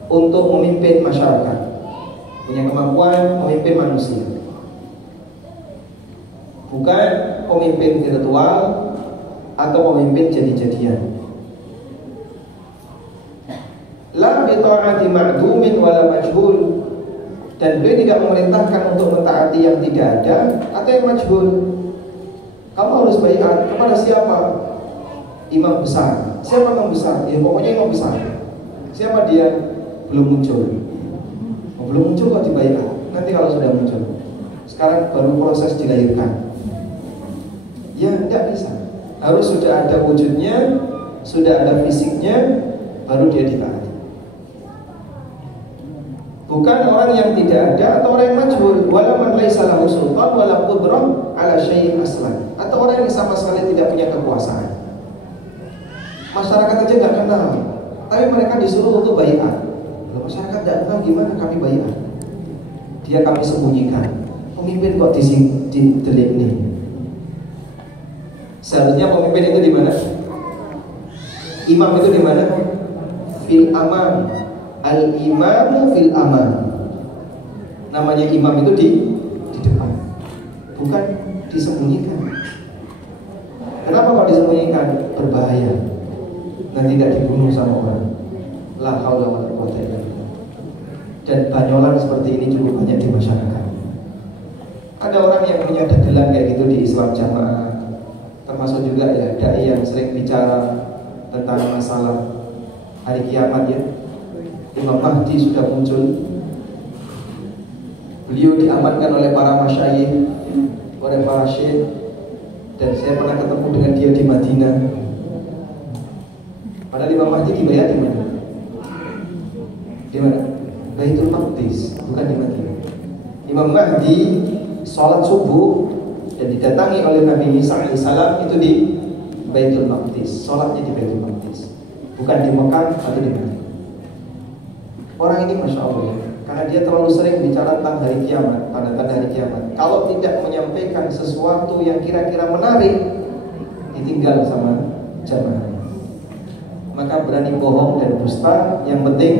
untuk memimpin masyarakat, punya kemampuan memimpin manusia. Bukan pemimpin virtual atau pemimpin jadi-jadian. La bi ta'ati ma'dumin wala majhul, dan beliau tidak memerintahkan untuk mentaati yang tidak ada atau yang majhul. Kamu harus baiat kepada siapa? Imam besar. Siapa imam besar? Ya pokoknya imam besar. Siapa dia? Belum muncul. Belum muncul kok dibaiat. Nanti kalau sudah muncul. Sekarang baru proses dilahirkan. Ya tidak bisa. Harus sudah ada wujudnya, sudah ada fisiknya, baru dia ditaati. Bukan orang yang tidak ada atau orang yang majhul, wala man laisa lahu sultan wala qudrah ala syai'in aslan, atau orang yang sama sekali tidak punya kekuasaan. Masyarakat aja nggak kenal, tapi mereka disuruh untuk baiat. Masyarakat tidak kenal, gimana kami baiat? dia kami sembunyikan. Pemimpin kok didelik nih? Seharusnya pemimpin itu di mana? Imam itu di mana? Fil aman. Al imamu fil aman. Namanya imam itu di depan, bukan disembunyikan. Kenapa kalau disembunyikan? Berbahaya. Nanti tidak dibunuh sama orang. La haula wala quwwata illa billah. Dan banyolan seperti ini cukup banyak di masyarakat. Ada orang yang punya dagelan kayak gitu di Islam Jamaah, termasuk juga ya dai yang sering bicara tentang masalah hari kiamat ya. Imam Mahdi sudah muncul. Beliau diamankan oleh para masyayikh, oleh para syekh, dan saya pernah ketemu dengan dia di Madinah. Padahal Imam Mahdi dibayar di mana? Di mana? Baitul Maqdis, bukan di Madinah. Imam Mahdi sholat subuh dan didatangi oleh Nabi Isa alaihissalam itu di Baitul Maqdis. Sholatnya di Baitul Maqdis, bukan di Mekah atau di Madinah. Orang ini masya Allah ya, karena dia terlalu sering bicara tentang hari kiamat, tanda-tanda hari kiamat. Kalau tidak menyampaikan sesuatu yang kira-kira menarik, ditinggal sama jamaah. Maka berani bohong dan dusta, yang penting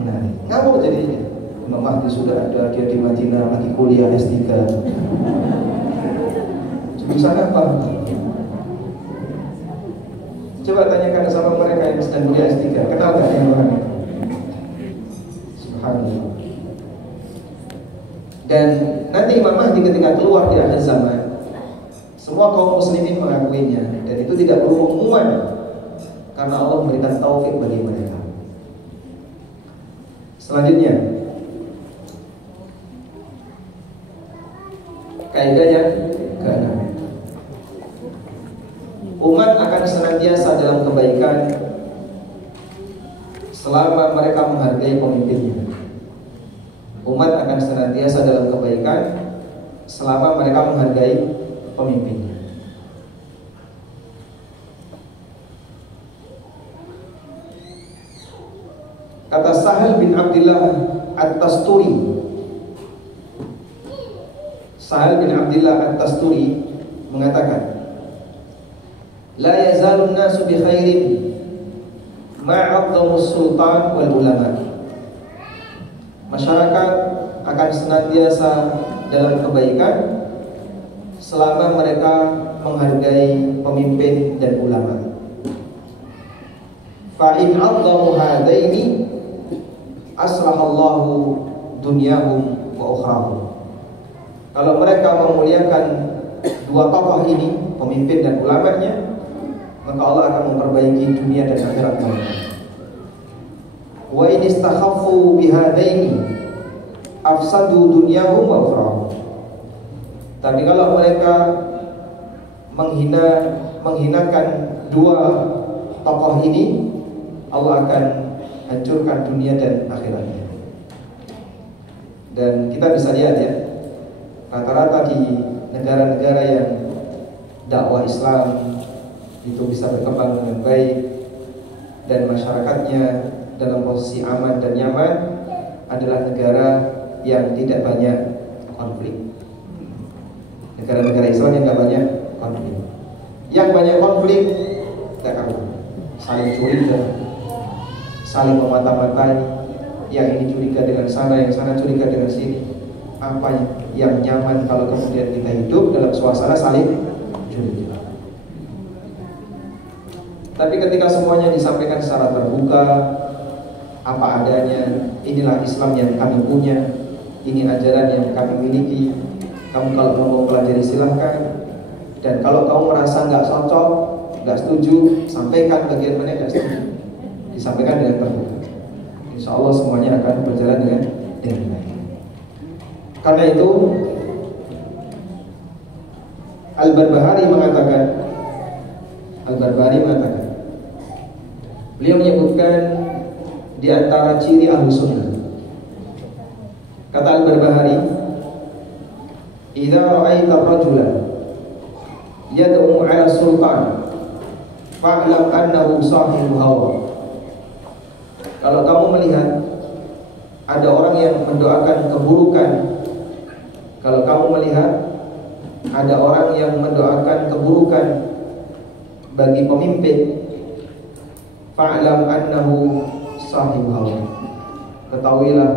menarik. Ngapa jadinya? Imam Mahdi sudah ada, dia di Madinah lagi kuliah S3. Jurusan apa? Coba tanyakan sama mereka yang sedang kuliah S3, kenal gak yang orang itu? Subhanallah. Dan nanti Imam Mahdi ketika keluar di akhir zaman, semua kaum muslimin mengakuinya, dan itu tidak perlu pengumuman karena Allah memberikan taufik bagi mereka. Selanjutnya, kaidah yang ke-6. Umat akan senantiasa dalam kebaikan selama mereka menghargai pemimpinnya. Umat akan senantiasa dalam kebaikan selama mereka menghargai pemimpinnya. Kata Sahal bin Abdullah At-Tasturi, Sahal bin Abdullah At-Tasturi mengatakan, la yazalun nasu bi khairin ma'adzamus sultan wal ulama. Masyarakat akan senantiasa dalam kebaikan selama mereka menghargai pemimpin dan ulama. Fa in 'azzamu hadaini asrahallahu dunyahum wa ukhrahum. Kalau mereka memuliakan dua tokoh ini, pemimpin dan ulamanya, maka Allah akan memperbaiki dunia dan akhirat mereka. Wa in istakhaffu bihadaini afsadu dunyahum wa ukhrahum. Tapi kalau mereka menghinakan dua tokoh ini, Allah akan hancurkan dunia dan akhiratnya. Dan kita bisa lihat ya, rata-rata di negara-negara yang dakwah Islam itu bisa berkembang dengan baik dan masyarakatnya dalam posisi aman dan nyaman adalah negara yang tidak banyak konflik. Negara-negara Islam yang tidak banyak konflik. Yang banyak konflik, tidak kalah, saling curiga, saling memata-matai. Yang ini curiga dengan sana, yang sana curiga dengan sini. Apa yang nyaman kalau kemudian kita hidup dalam suasana saling curiga. Tapi ketika semuanya disampaikan secara terbuka, apa adanya, inilah Islam yang kami punya, ini ajaran yang kami miliki. Kamu kalau mau pelajari silahkan. Dan kalau kamu merasa nggak cocok, nggak setuju, sampaikan bagian mana nggak setuju. Disampaikan dengan terbuka. Insya Allah semuanya akan berjalan dengan baik. Karena itu Al-Barbahari mengatakan, beliau menyebutkan di antara ciri Ahlus Sunnah. Kata Al-Barbahari, idza ra'aita rajulan yad'u 'ala sultan fa'lam annahu sahibu hawa. Kalau kamu melihat ada orang yang mendoakan keburukan, kalau kamu melihat ada orang yang mendoakan keburukan bagi pemimpin, fa'lam annahu sahibu hawa, ketahuilah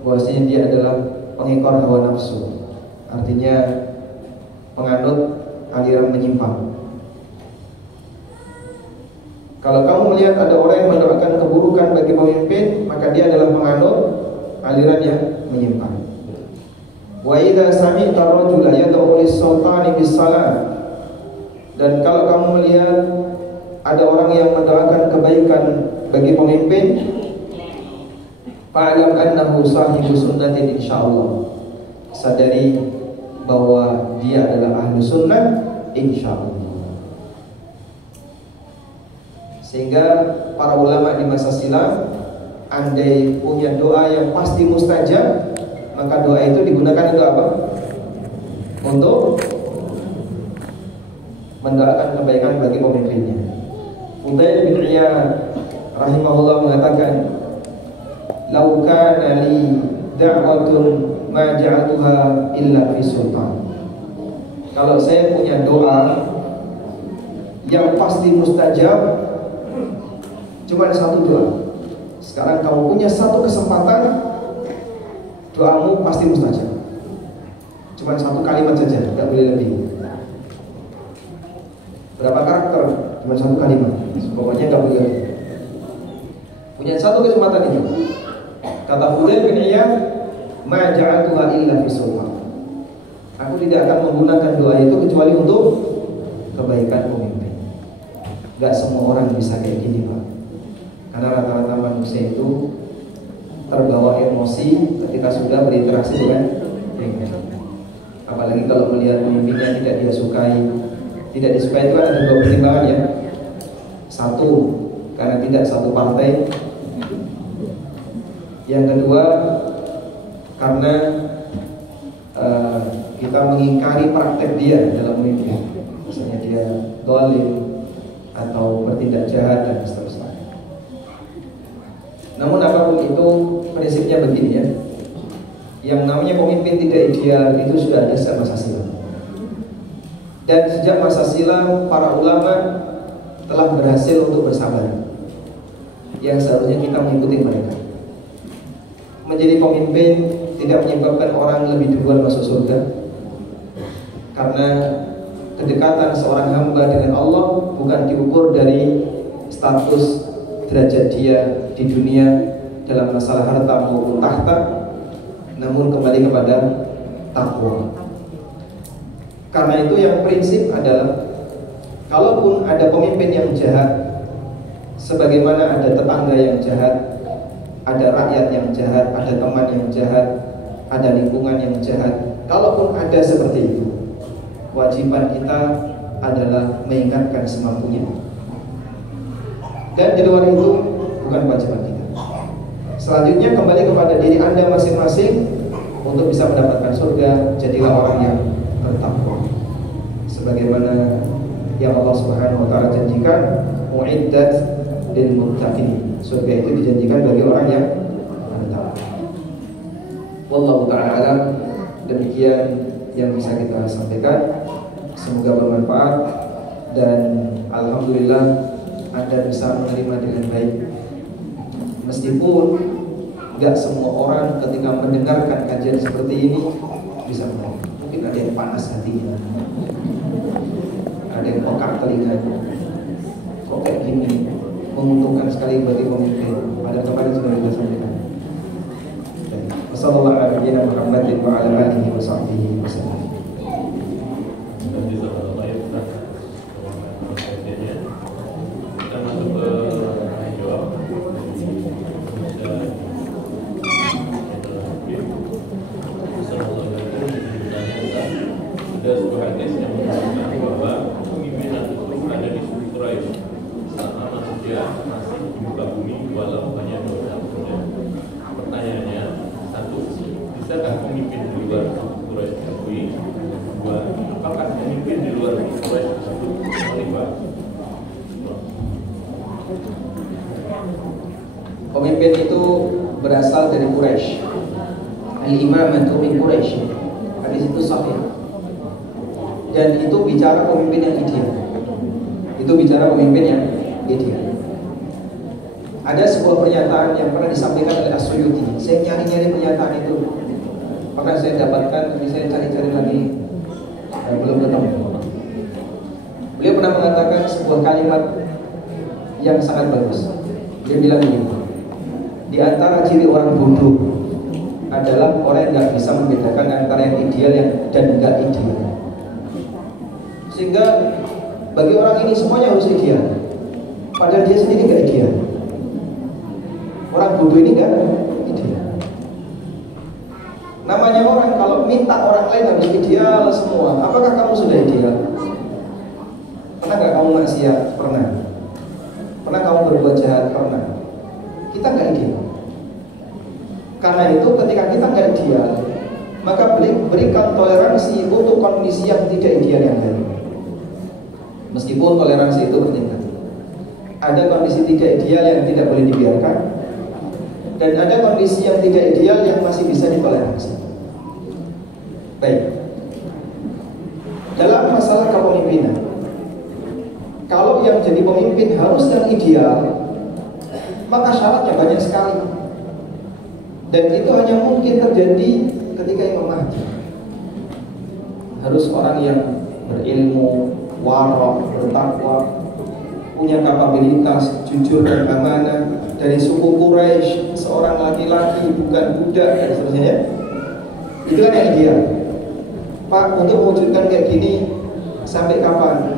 bahwasanya dia adalah pengekor hawa nafsu, artinya penganut aliran menyimpang. Kalau kamu melihat ada orang yang mendoakan keburukan bagi pemimpin, maka dia adalah penganut aliran yang menyimpang. Wa idza sami'ta ar-rajula yad'u lis-sultani bis-salam, dan kalau kamu melihat ada orang yang mendoakan kebaikan bagi pemimpin, fa'lam annahu sahibu sunnatin insyaallah, sadari bahwa dia adalah ahlu sunnah insyaallah. Sehingga para ulama di masa silam, andai punya doa yang pasti mustajab, maka doa itu digunakan untuk apa? Untuk mendoakan kebaikan bagi pemimpinnya. Fudail bin Iyad rahimahullah mengatakan, "Lau kana li da'watun ma ja'altuha illa fi sultan." Kalau saya punya doa yang pasti mustajab, cuma ada satu doa. Sekarang kamu punya satu kesempatan, doamu pasti mustajab. Cuma satu kalimat saja, tidak boleh lebih. Berapa karakter? Cuma satu kalimat. Pokoknya tidak boleh lebih. Punya satu kesempatan itu. Kata Fudail bin Iyad, "Ma ja'altuha illa fi sultan." Aku tidak akan menggunakan doa itu kecuali untuk kebaikan pemimpin. Gak semua orang bisa kayak gini, Pak. Karena rata-rata manusia itu terbawa emosi ketika sudah berinteraksi dengan pemimpin. Apalagi kalau melihat pemimpinnya tidak dia sukai. Tidak disukai itu kan ada dua pertimbangan ya. Satu, karena tidak satu partai. Yang kedua, karena kita mengingkari praktek dia dalam memimpin. Misalnya dia zalim atau bertindak jahat dan seterusnya. Namun apapun itu, prinsipnya begini ya. Yang namanya pemimpin tidak ideal itu sudah ada sejak masa silam. Dan sejak masa silam para ulama telah berhasil untuk bersabar. Yang seharusnya kita mengikuti mereka. Menjadi pemimpin tidak menyebabkan orang lebih duluan masuk surga. Karena kedekatan seorang hamba dengan Allah bukan diukur dari status derajat dia di dunia dalam masalah harta maupun tahta, namun kembali kepada takwa. Karena itu yang prinsip adalah, kalaupun ada pemimpin yang jahat, sebagaimana ada tetangga yang jahat, ada rakyat yang jahat, ada teman yang jahat, ada lingkungan yang jahat, kalaupun ada seperti itu, kewajiban kita adalah mengingatkan semampunya. Dan di luar itu bukan kewajiban kita. Selanjutnya kembali kepada diri Anda masing-masing. Untuk bisa mendapatkan surga, jadilah orang yang bertakwa, sebagaimana yang Allah Subhanahu wa taala janjikan, mu'iddat lil muttaqin. Surga itu dijanjikan bagi orang yang bertakwa. Wallahu taala alam. Demikian yang bisa kita sampaikan. Semoga bermanfaat dan alhamdulillah Anda bisa menerima dengan baik. Meskipun gak semua orang ketika mendengarkan kajian seperti ini bisa menerima. Mungkin ada yang panas hatinya, ada yang pekak telinganya. Kok kayak gini, menguntungkan sekali bagi pemimpin. Pada kemarin sudah kita sampaikan. Wassalamualaikum warahmatullahi wabarakatuh. Ada sebuah hadis yang mengatakan bahwa pemimpinan itu ada di struktur itu selama manusia masih di muka bumi walau hanya 2 Pertanyaannya, satu, bisakah pemimpin di luar struktur itu diakui? Dua, apakah pemimpin di luar struktur itu tersebut khalifah? Pemimpin itu berasal dari Quraisy. Al-imamatu min Quraisy. Hadis itu sahih. Dan itu bicara pemimpin yang ideal. Itu bicara pemimpin yang ideal. Ada sebuah pernyataan yang pernah disampaikan oleh As-Suyuti. Saya nyari-nyari pernyataan itu, pernah saya dapatkan, tapi saya cari-cari lagi belum ketemu. Beliau pernah mengatakan sebuah kalimat yang sangat bagus. Dia bilang begini, di antara ciri orang bodoh adalah orang yang nggak bisa membedakan antara yang ideal dan nggak ideal. Sehingga bagi orang ini semuanya harus ideal, padahal dia sendiri nggak ideal. Orang bodoh ini nggak ideal. Namanya orang kalau minta orang lain harus ideal semua. Apakah kamu sudah ideal? Pernah nggak kamu maksiat? Pernah. Pernah kamu berbuat jahat? Pernah. Kita nggak ideal. Karena itu ketika kita nggak ideal, maka berikan toleransi untuk kondisi yang tidak ideal yang lain. Meskipun toleransi itu bertingkat. Ada kondisi tidak ideal yang tidak boleh dibiarkan, dan ada kondisi yang tidak ideal yang masih bisa ditoleransi. Baik. Dalam masalah kepemimpinan, kalau yang jadi pemimpin harus yang ideal, maka syaratnya banyak sekali. Dan itu hanya mungkin terjadi ketika Imam Mahdi. Harus orang yang berilmu, warok, bertakwa, punya kapabilitas, jujur dan amanah, dari suku Quraisy, seorang laki-laki bukan budak dan seterusnya. Itu kan yang ideal. Pak, untuk mewujudkan kayak gini sampai kapan?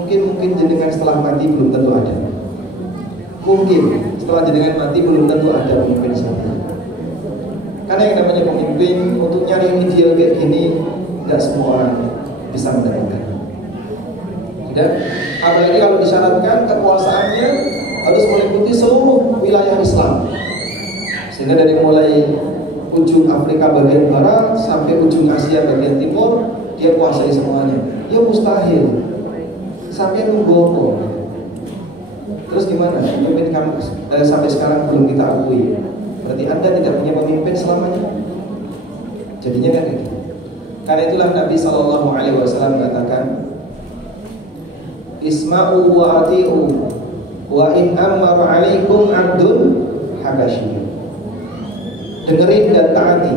Mungkin jenengan setelah mati belum tentu ada. Mungkin setelah jenengan mati belum tentu ada pemimpin seperti itu. Karena yang namanya pemimpin untuk nyari yang ideal kayak gini tidak semua orang bisa mendapatkan. Tidak, apalagi kalau disyaratkan kekuasaannya harus meliputi seluruh wilayah Islam. Sehingga dari mulai ujung Afrika bagian barat sampai ujung Asia bagian timur dia kuasai semuanya. Ya mustahil. Sampai nunggu apa? Terus gimana? Pemimpin kamu sampai sekarang belum kita akui. Berarti Anda tidak punya pemimpin selamanya. Jadinya kan gitu. Karena itulah Nabi SAW mengatakan, Isma'u wa ati'u wa in ammar 'alaikum 'abdun habasyi. Dengerin dan taati,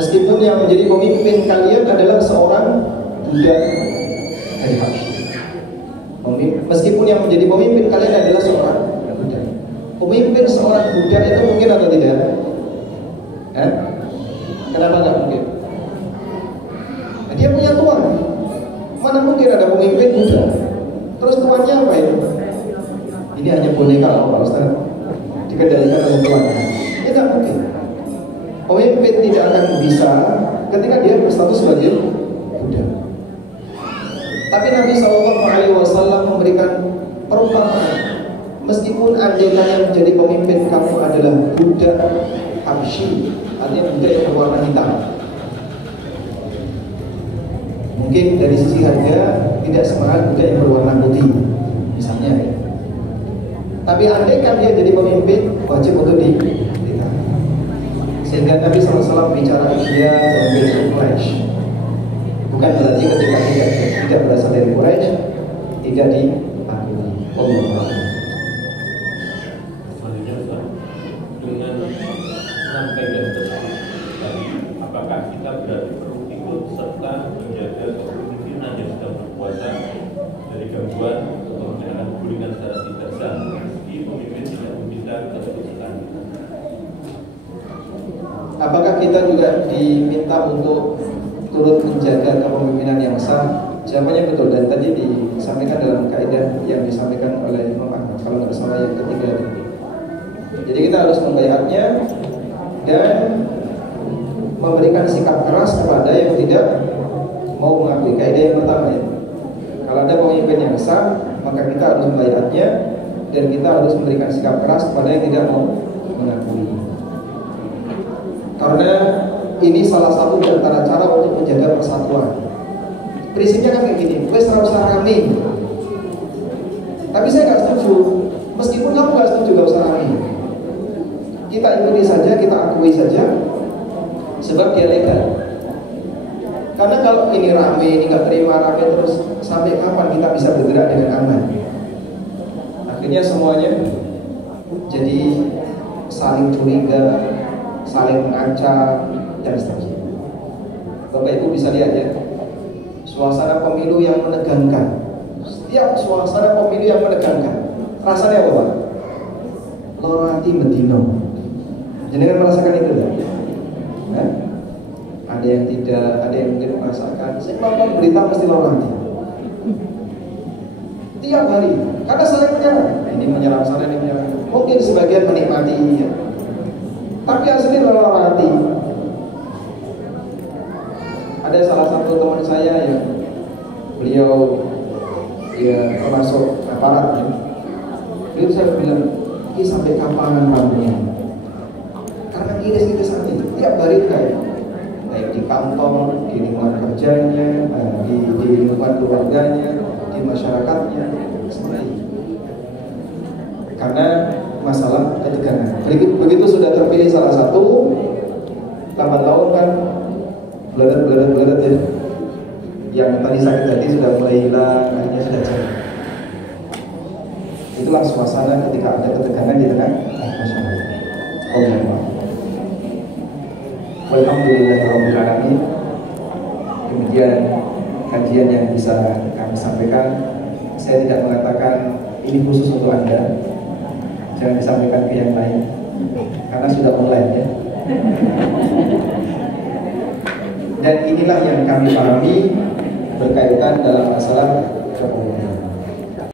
meskipun yang menjadi pemimpin kalian adalah seorang budak dari Habsyi. Meskipun yang menjadi pemimpin kalian adalah seorang budak. Pemimpin seorang budak itu mungkin atau tidak? Kenapa nggak mungkin? Nah, dia punya tuan. Mana mungkin ada pemimpin budak? Terus tuannya apa itu? Ini hanya boneka Pak Ustaz, dikendalikan oleh tuannya. Tidak mungkin. Pemimpin tidak akan bisa ketika dia berstatus sebagai budak. Tapi Nabi SAW memberikan perumpamaan, meskipun andaikan yang menjadi pemimpin kamu adalah budak Habsyi, artinya budak yang berwarna hitam, mungkin dari sisi harga tidak semahal budak yang berwarna putih, misalnya. Tapi andaikan dia jadi pemimpin, wajib untuk ditaati. Sehingga Nabi SAW bicara dia pemimpin Quraisy. Bukan berarti ketika tidak berasal dari Quraisy tidak diakui. Allah. Selanjutnya, dengan sampaikan tersebut tadi, apakah kita berarti perlu ikut serta menjaga kepemimpinan yang sedang berkuasa dari gangguan atau tindakan bulikan secara tidak sah, meski pemimpin tidak meminta keputusan? Apakah kita juga diminta untuk turut menjaga kepemimpinan yang sah? Jawabannya betul, dan tadi disampaikan dalam kaidah yang disampaikan oleh Imam Ahmad, kalau nggak salah yang ketiga tadi. Jadi kita harus membaiatnya dan memberikan sikap keras kepada yang tidak mau mengakui. Kaidah yang pertama ya, kalau ada pemimpin yang sah, maka kita harus membaiatnya dan kita harus memberikan sikap keras kepada yang tidak mau mengakui. Karena ini salah satu di antara cara untuk menjaga persatuan. Prinsipnya kan kayak gini, wes ora usah rame. Tapi saya nggak setuju. Meskipun kamu nggak setuju, nggak usah rame. Kita ikuti saja, kita akui saja, sebab dia legal. Karena kalau ini rame, ini nggak terima rame terus, sampai kapan kita bisa bergerak dengan aman? Akhirnya semuanya jadi saling curiga, saling mengancam, dan seterusnya. Bapak Ibu bisa lihat ya, suasana pemilu yang menegangkan. Setiap suasana pemilu yang menegangkan, rasanya apa Pak? Loro ati medino. Jangan merasakan itu ya? Nah, ada yang tidak, ada yang mungkin merasakan. Saya nonton berita pasti loro hati. Tiap hari, karena saling menyerang. Ini menyerang sana, ini menyerang. Mungkin sebagian menikmati, ya. Tapi asli loro hati. Ada salah satu teman saya yang beliau ya termasuk aparat. Ya. Beliau saya bilang, ini sampai kapan kampungnya? Karena iris-iris hati tiap hari kayak baik di kantor, di lingkungan kerjanya, di lingkungan keluarganya, di masyarakatnya, seperti itu. Karena masalah ketegangan. Begitu sudah terpilih salah satu, lambat laun kan beledet ya. Yang tadi sakit hati sudah mulai hilang, akhirnya sudah jadi. Itulah suasana ketika ada ketegangan di tengah masyarakat. Alhamdulillahirabbil alamin. Demikian kajian yang bisa kami sampaikan. Saya tidak mengatakan ini khusus untuk Anda. Jangan disampaikan ke yang lain karena sudah online ya. Dan inilah yang kami pahami berkaitan dalam masalah kepemimpinan.